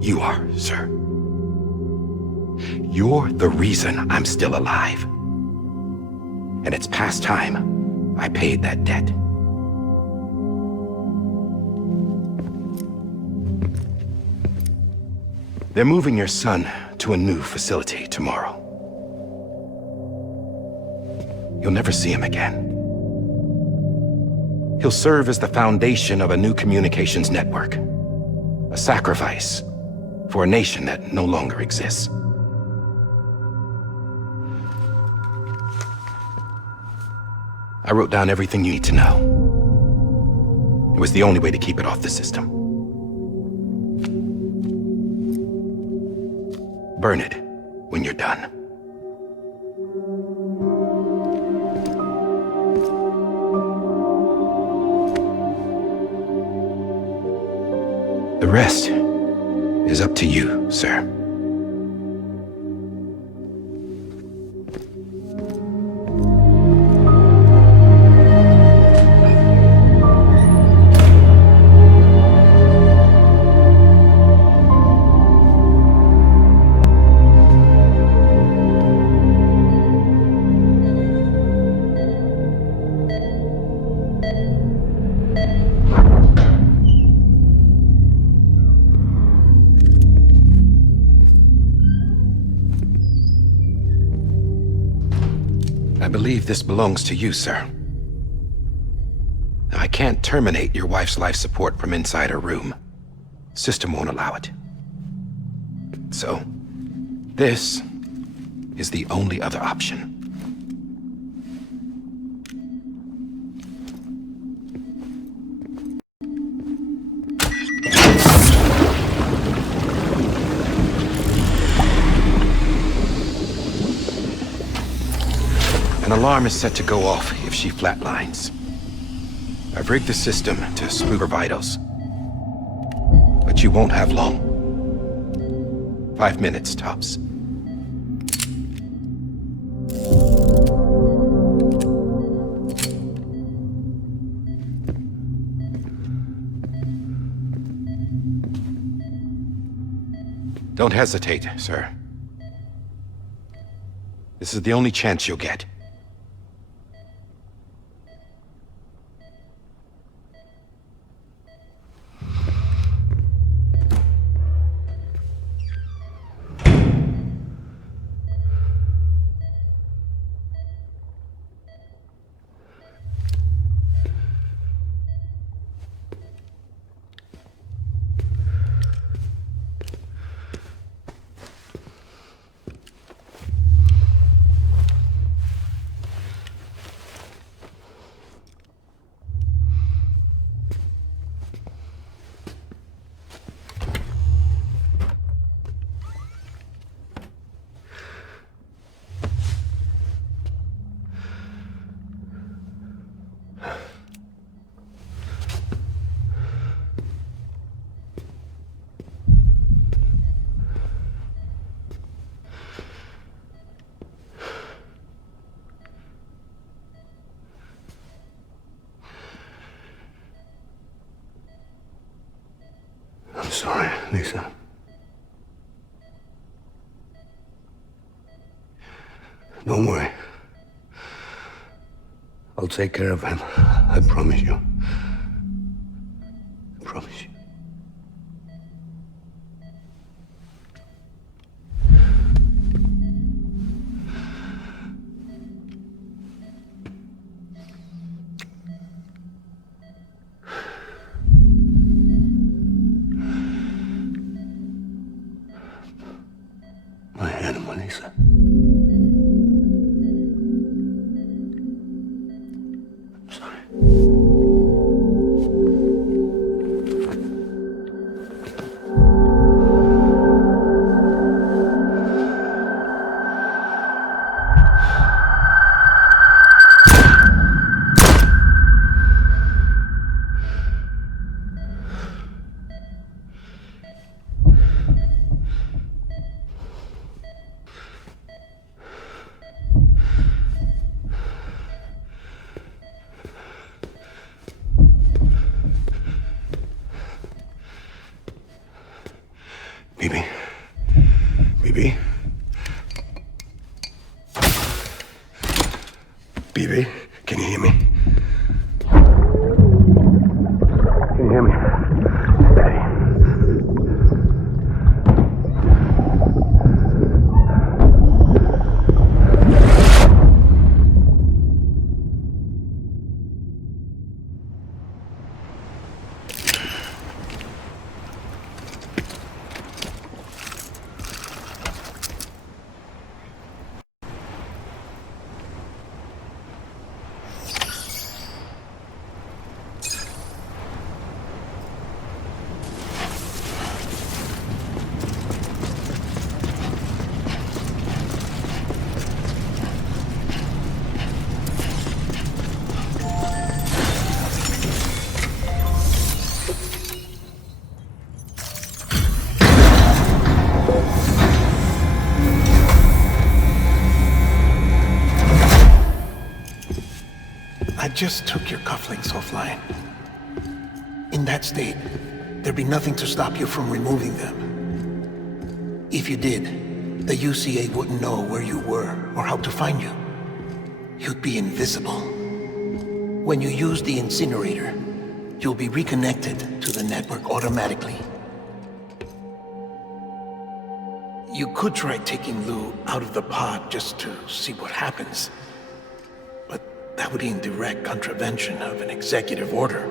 You are, sir. You're the reason I'm still alive. And it's past time I paid that debt. They're moving your son to a new facility tomorrow. You'll never see him again. He'll serve as the foundation of a new communications network. A sacrifice for a nation that no longer exists. I wrote down everything you need to know. It was the only way to keep it off the system. Burn it when you're done. The rest is up to you, sir. I believe this belongs to you, sir. Now, I can't terminate your wife's life support from inside her room. System won't allow it. So, this is the only other option. An alarm is set to go off if she flatlines. I've rigged the system to spoof her vitals. But you won't have long. 5 minutes, tops. Don't hesitate, sir. This is the only chance you'll get. I'm sorry, Lisa. Don't worry. I'll take care of him. I promise you. I promise you. My animal, Lisa. I'm sorry. Bibi. Bibi. Bibi, can you hear me? Can you hear me? Daddy. just took your cufflinks offline. In that state, there'd be nothing to stop you from removing them. If you did, the UCA wouldn't know where you were or how to find you. You'd be invisible. When you use the incinerator, you'll be reconnected to the network automatically. You could try taking Lou out of the pod just to see what happens. But that would be in direct contravention of an executive order.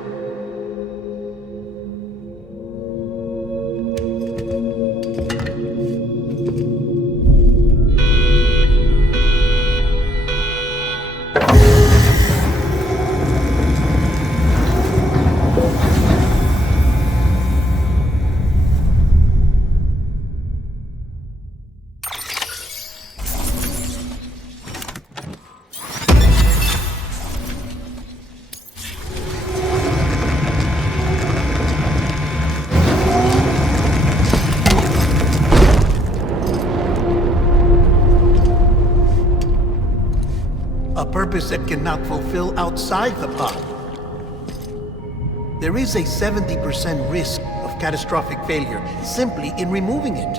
A purpose that cannot fulfill outside the pod. There is a 70% risk of catastrophic failure simply in removing it.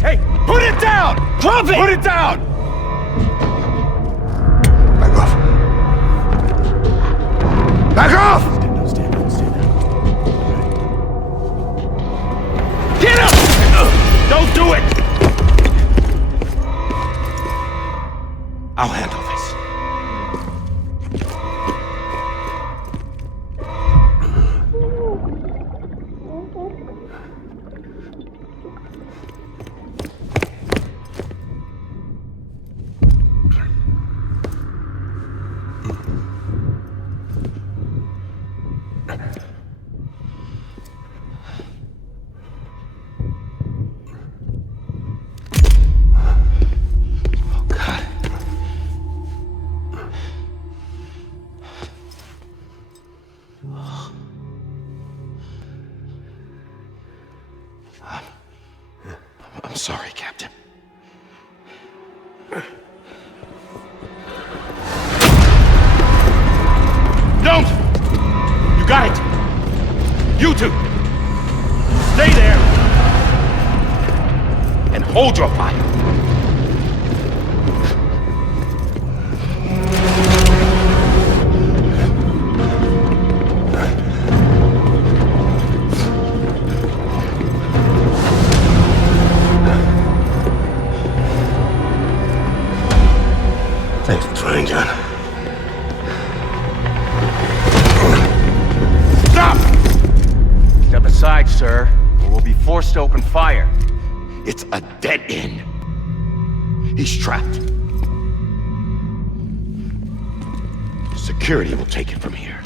Hey, put it down! Drop it! Put it down! Back off. Back off! Get up! Don't do it! I'll handle this. I'm sorry, Captain. Don't! You got it! You two! Stay there! And hold hold your fire. Thanks for trying, John. Stop! Step aside, sir, or we'll be forced to open fire. It's a dead end. He's trapped. Security will take it from here.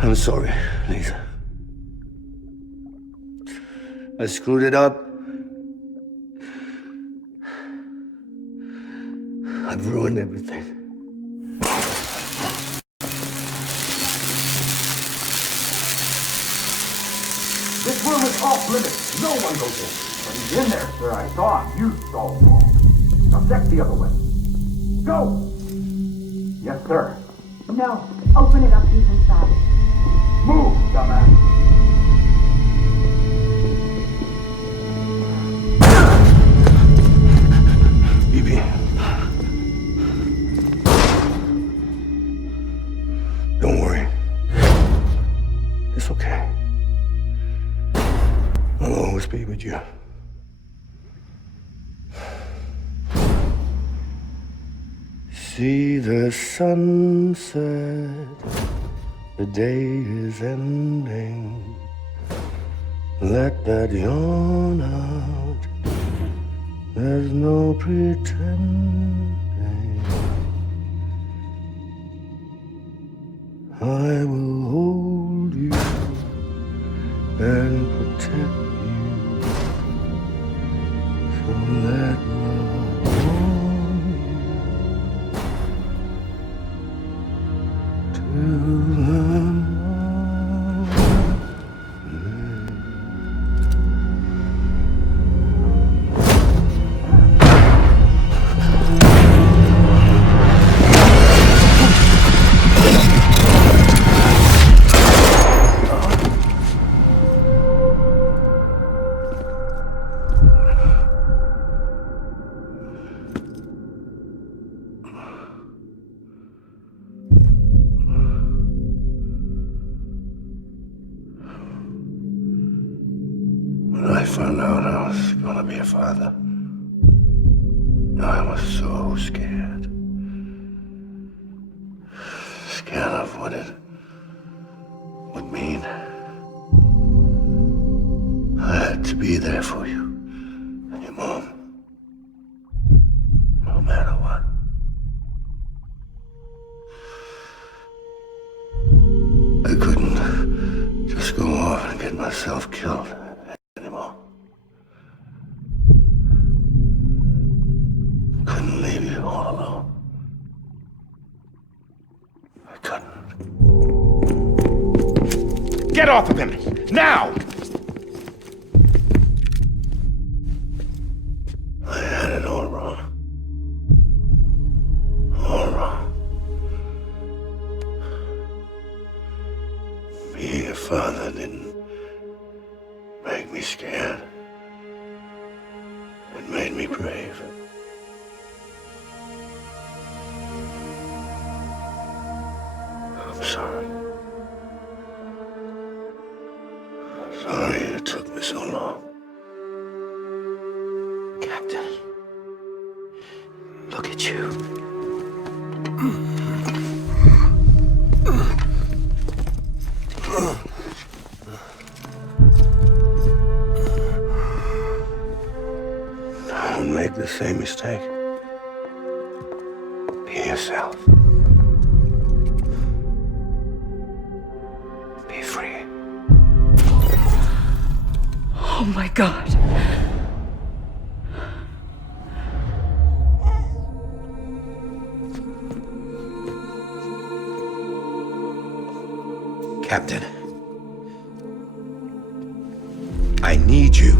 I'm sorry, Lisa. I screwed it up. I've ruined everything. This room is off limits. No one goes in. But he's in there, sir. I saw him. You saw him all. Now check the other way. Go! Yes, sir. No. Open it up. He's inside. Move, dumbass. Bibi. Don't worry. It's okay. I'll always be with you. See the sunset, the day is ending. Let that yawn out, there's no pretending. I will hold you and protect you. So let love warm you till the When I found out I was gonna be a father, I was so scared. Scared of what it would mean. I had to be there for you and your mom, no matter what. I couldn't just go off and get myself killed anymore. Get off of him! Now! I had it all wrong. All wrong. Being a father didn't make me scared. It made me brave. I'm sorry. Sorry it took me so long. Captain, look at you. Don't make the same mistake. Be yourself. Be free. Oh my God. Captain, I need you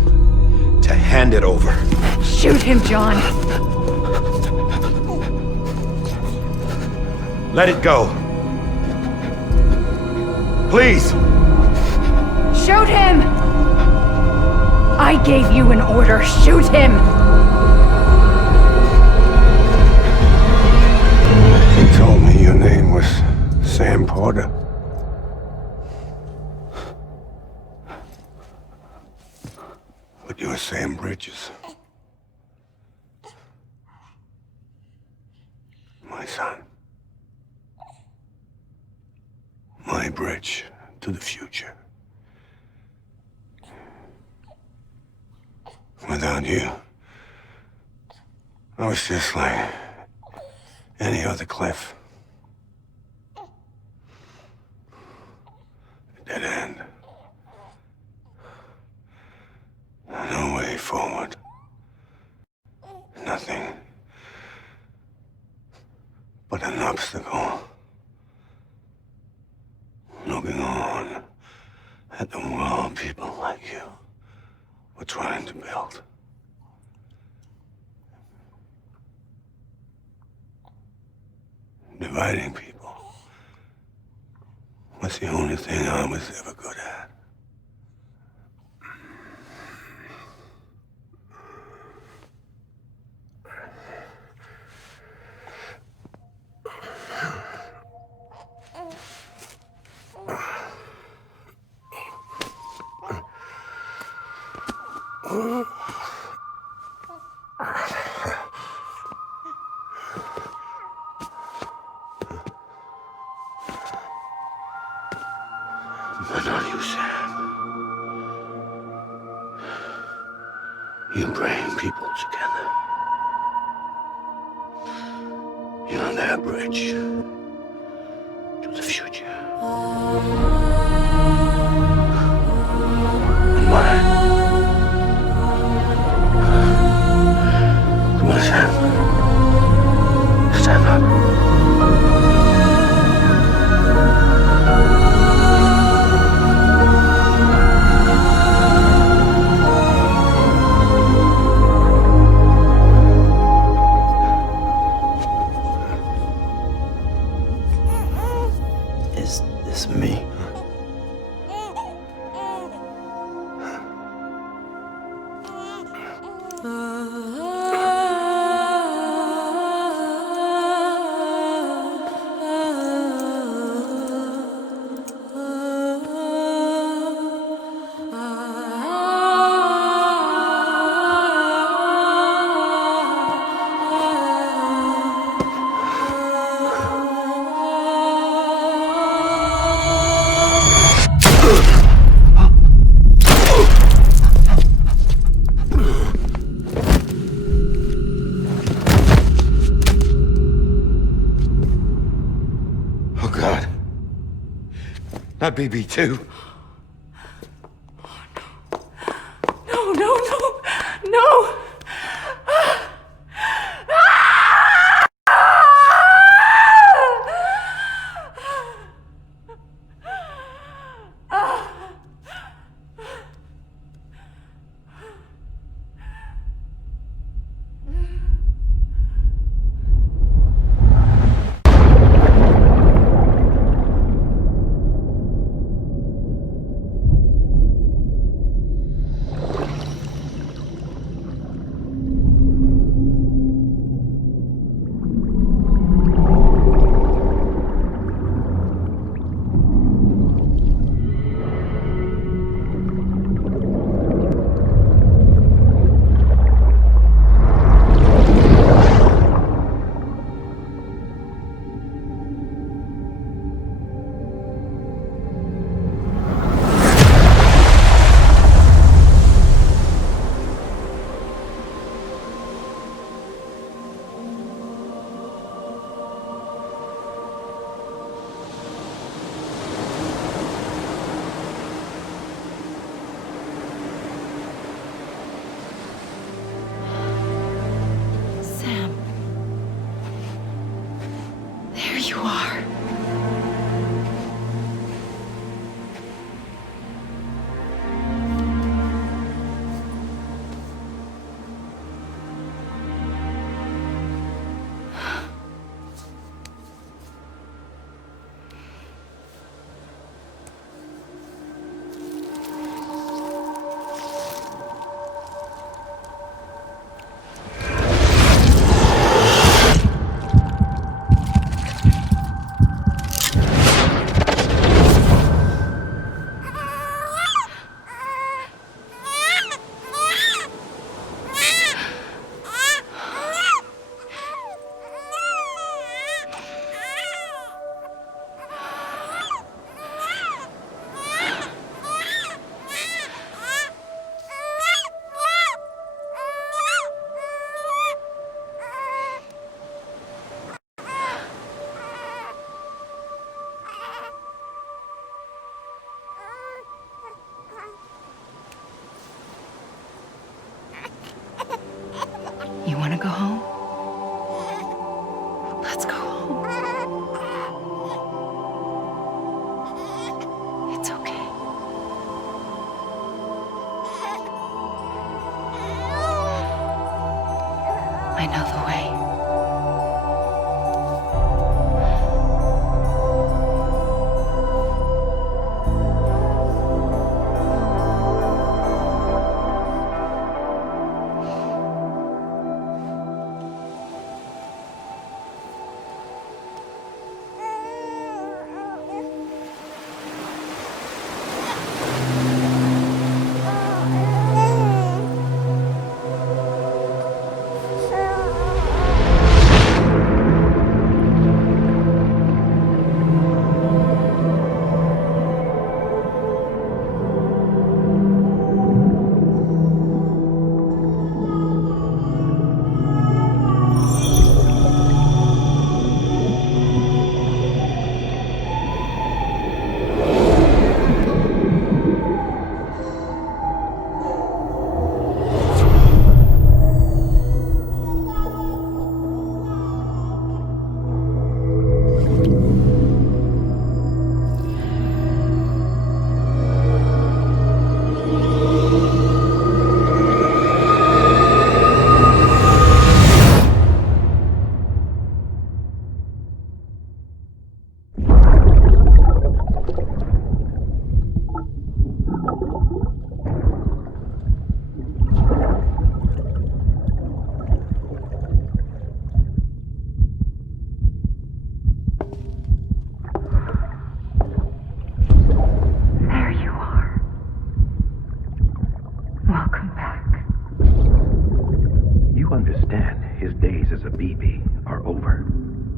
to hand it over. Shoot him, John. Let it go. Please. Shoot him! I gave you an order. Shoot him! He told me your name was Sam Porter. But you're Sam Bridges. My son. My bridge to the future. Without you, I was just like any other Cliff. Dead end. No way forward. Nothing but an obstacle. Looking on at the world people like you were trying to build. Dividing people was the only thing I was ever good at. But not you, Sam. You bring people together. You're their bridge to the future. And mine. Come on, Sam. Stand up. Is this me? Oh, God. Not BB2. No, no, no, no! Ah! you are. You want to go home? Let's go home. It's okay. I know the way.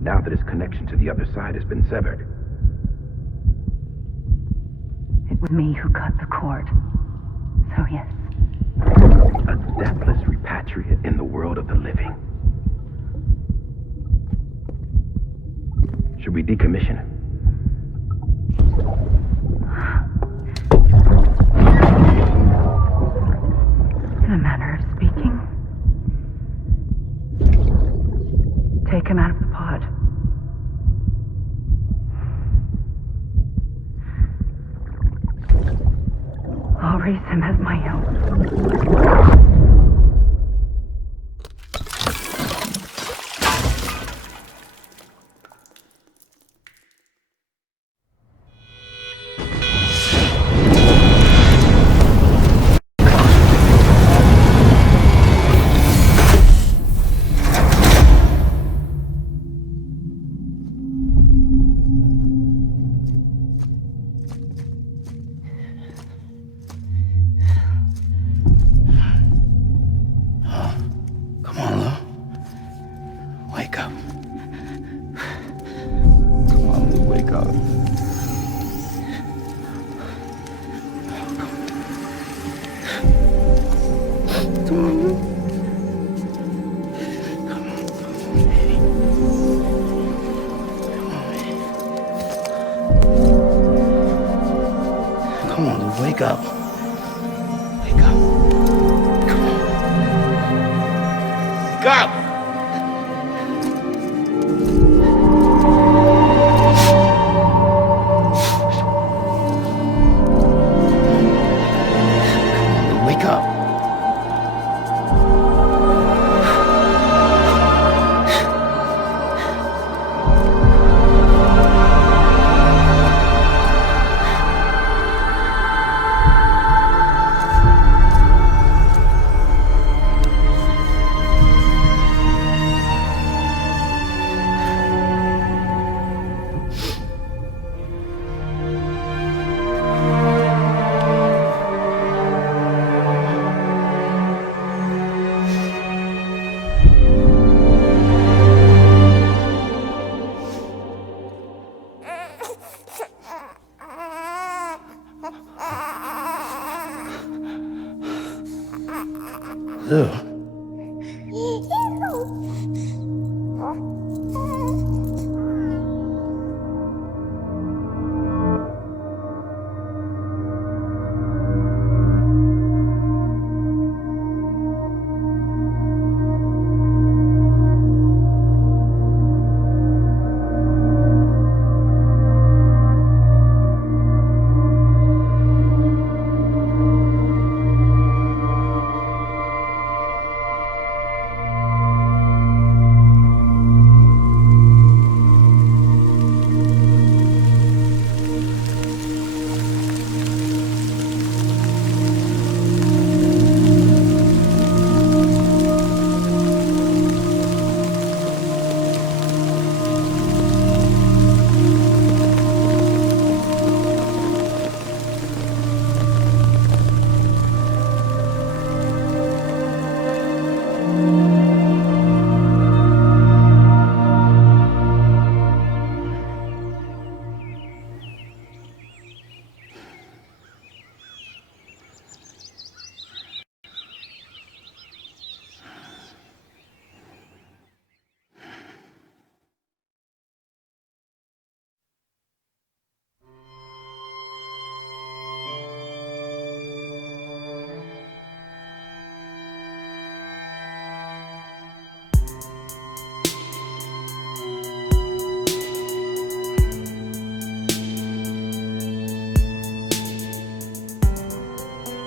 Now that his connection to the other side has been severed. It was me who cut the cord. So yes. A deathless repatriate in the world of the living. Should we decommission him? In a manner of speaking. Take him out of the pod. I'll raise him as my own. Come on, wake up. Wake up. Come on. Wake up! Ew.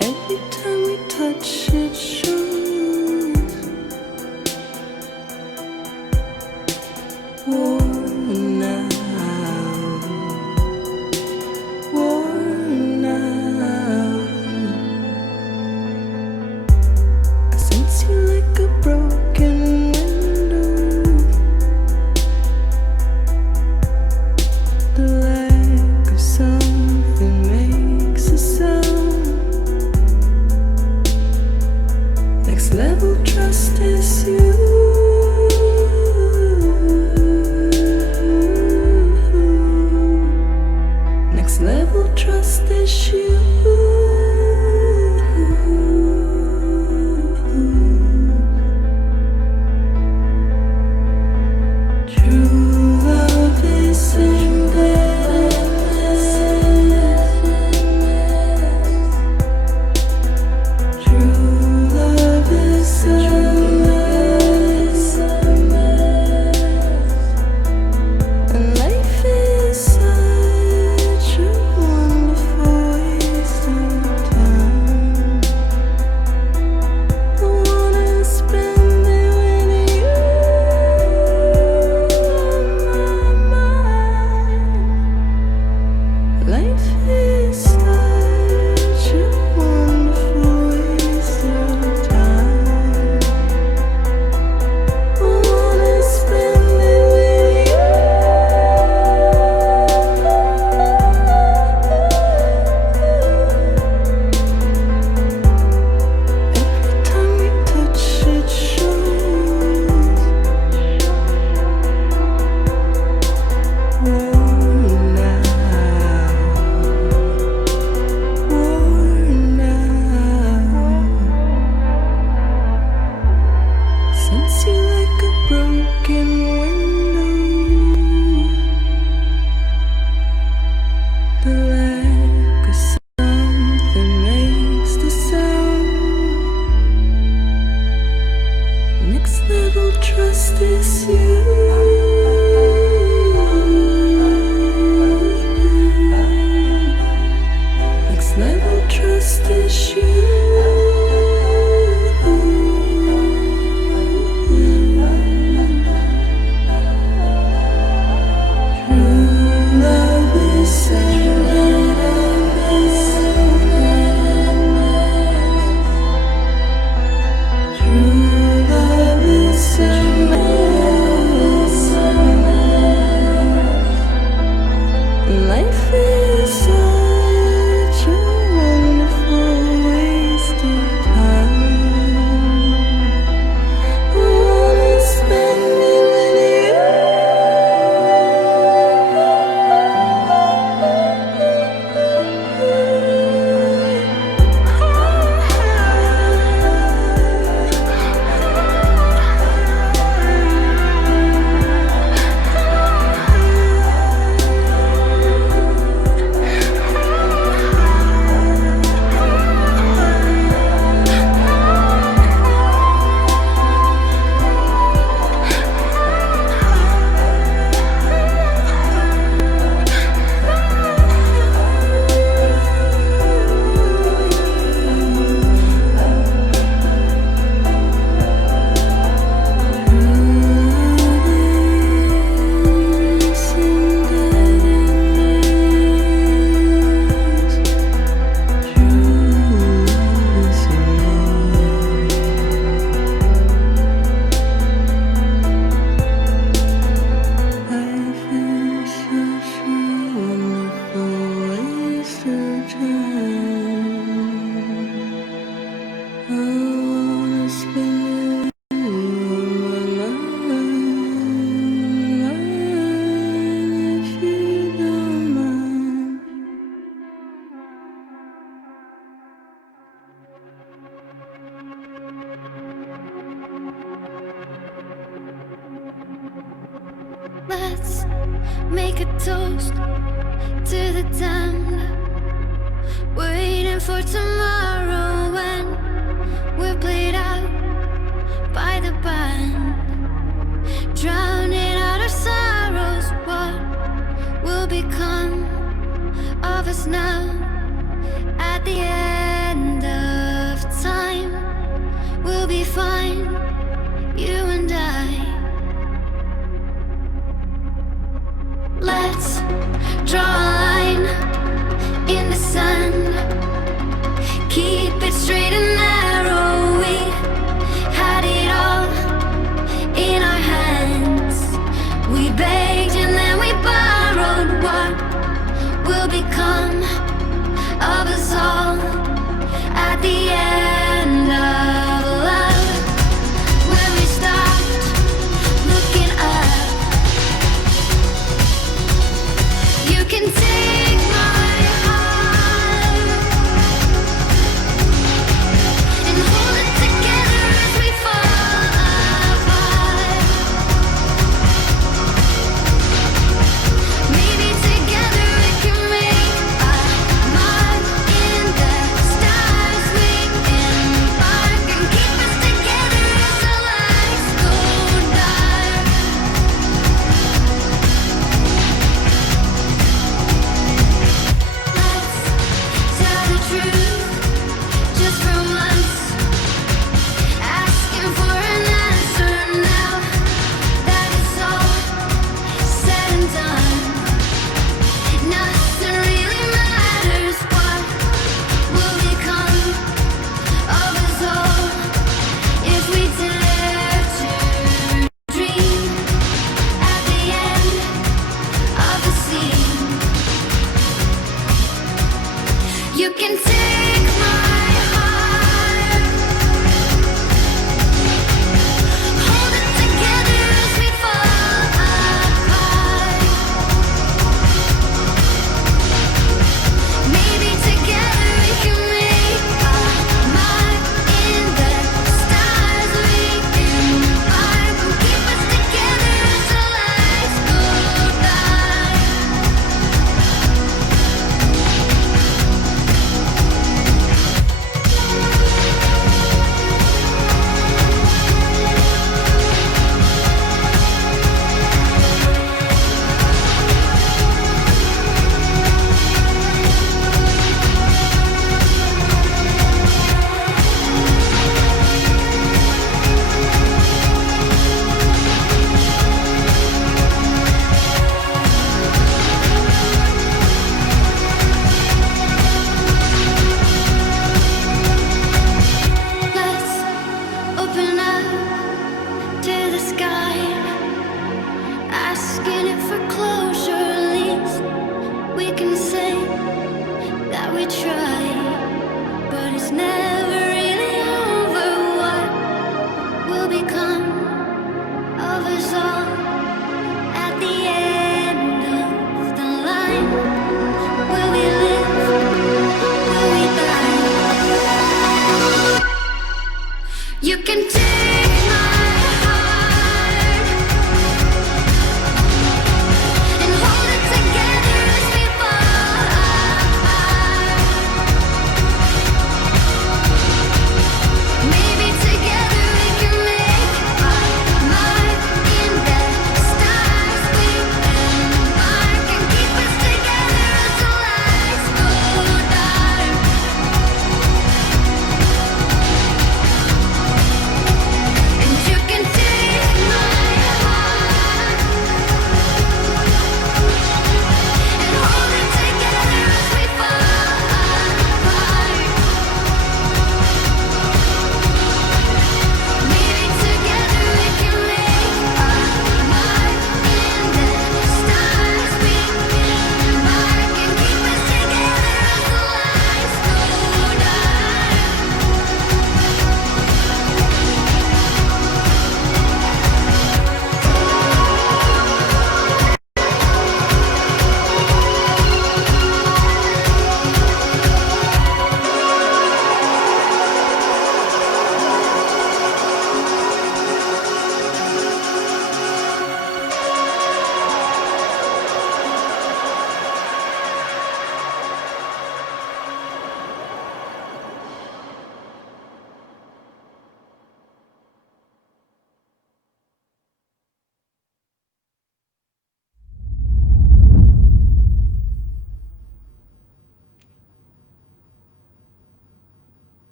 Every time we touch it shows worn out, worn out. I sense you like a broken window. The lack of something makes a sound. Next level trust is you. Next level trust is you. True love is endless. True love is endless. And life is such a wonderful waste of time. I wanna spend it with you on my mind. Life is such a wonderful waste of time. I wanna spend it with you. Every time we touch it shows worn out, worn out. Sense you like a broken window. The lack of something makes the sound. Next level trust is you. Next level trust is you. True love is endless. True love is endless. Let's make a toast to the damned, waiting for tomorrow when we're played out by the band, drowning out our sorrows. What will become of us now at the end of time? We'll be fine, you and I. Let's draw a line in the sand, keep it straight and narrow. We had it all in our hands. We begged and then we borrowed. What will become of us all at the end of love? When we stopped looking up, you can tell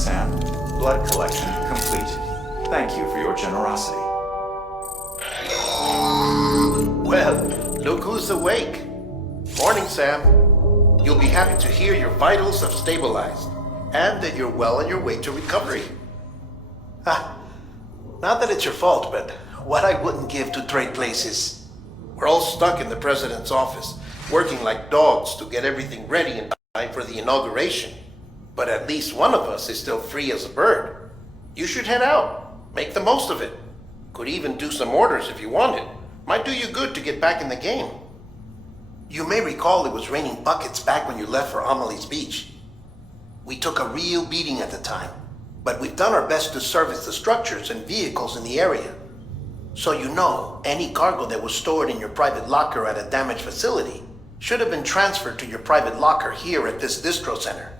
Sam. Blood collection complete. Thank you for your generosity. Well, look who's awake. Morning, Sam. You'll be happy to hear your vitals have stabilized, and that you're well on your way to recovery. Not that it's your fault, but what I wouldn't give to trade places. We're all stuck in the president's office, working like dogs to get everything ready in time for the inauguration. But at least one of us is still free as a bird. You should head out. Make the most of it. Could even do some orders if you wanted. Might do you good to get back in the game. You may recall it was raining buckets back when you left for Amelie's Beach. We took a real beating at the time, but we've done our best to service the structures and vehicles in the area. So you know, any cargo that was stored in your private locker at a damaged facility should have been transferred to your private locker here at this distro center.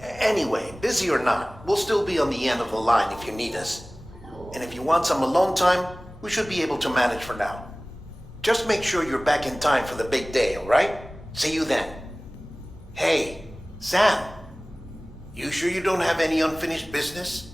Anyway, busy or not, we'll still be on the end of the line if you need us. And if you want some alone time, we should be able to manage for now. Just make sure you're back in time for the big day, all right? See you then. Hey, Sam, you sure you don't have any unfinished business?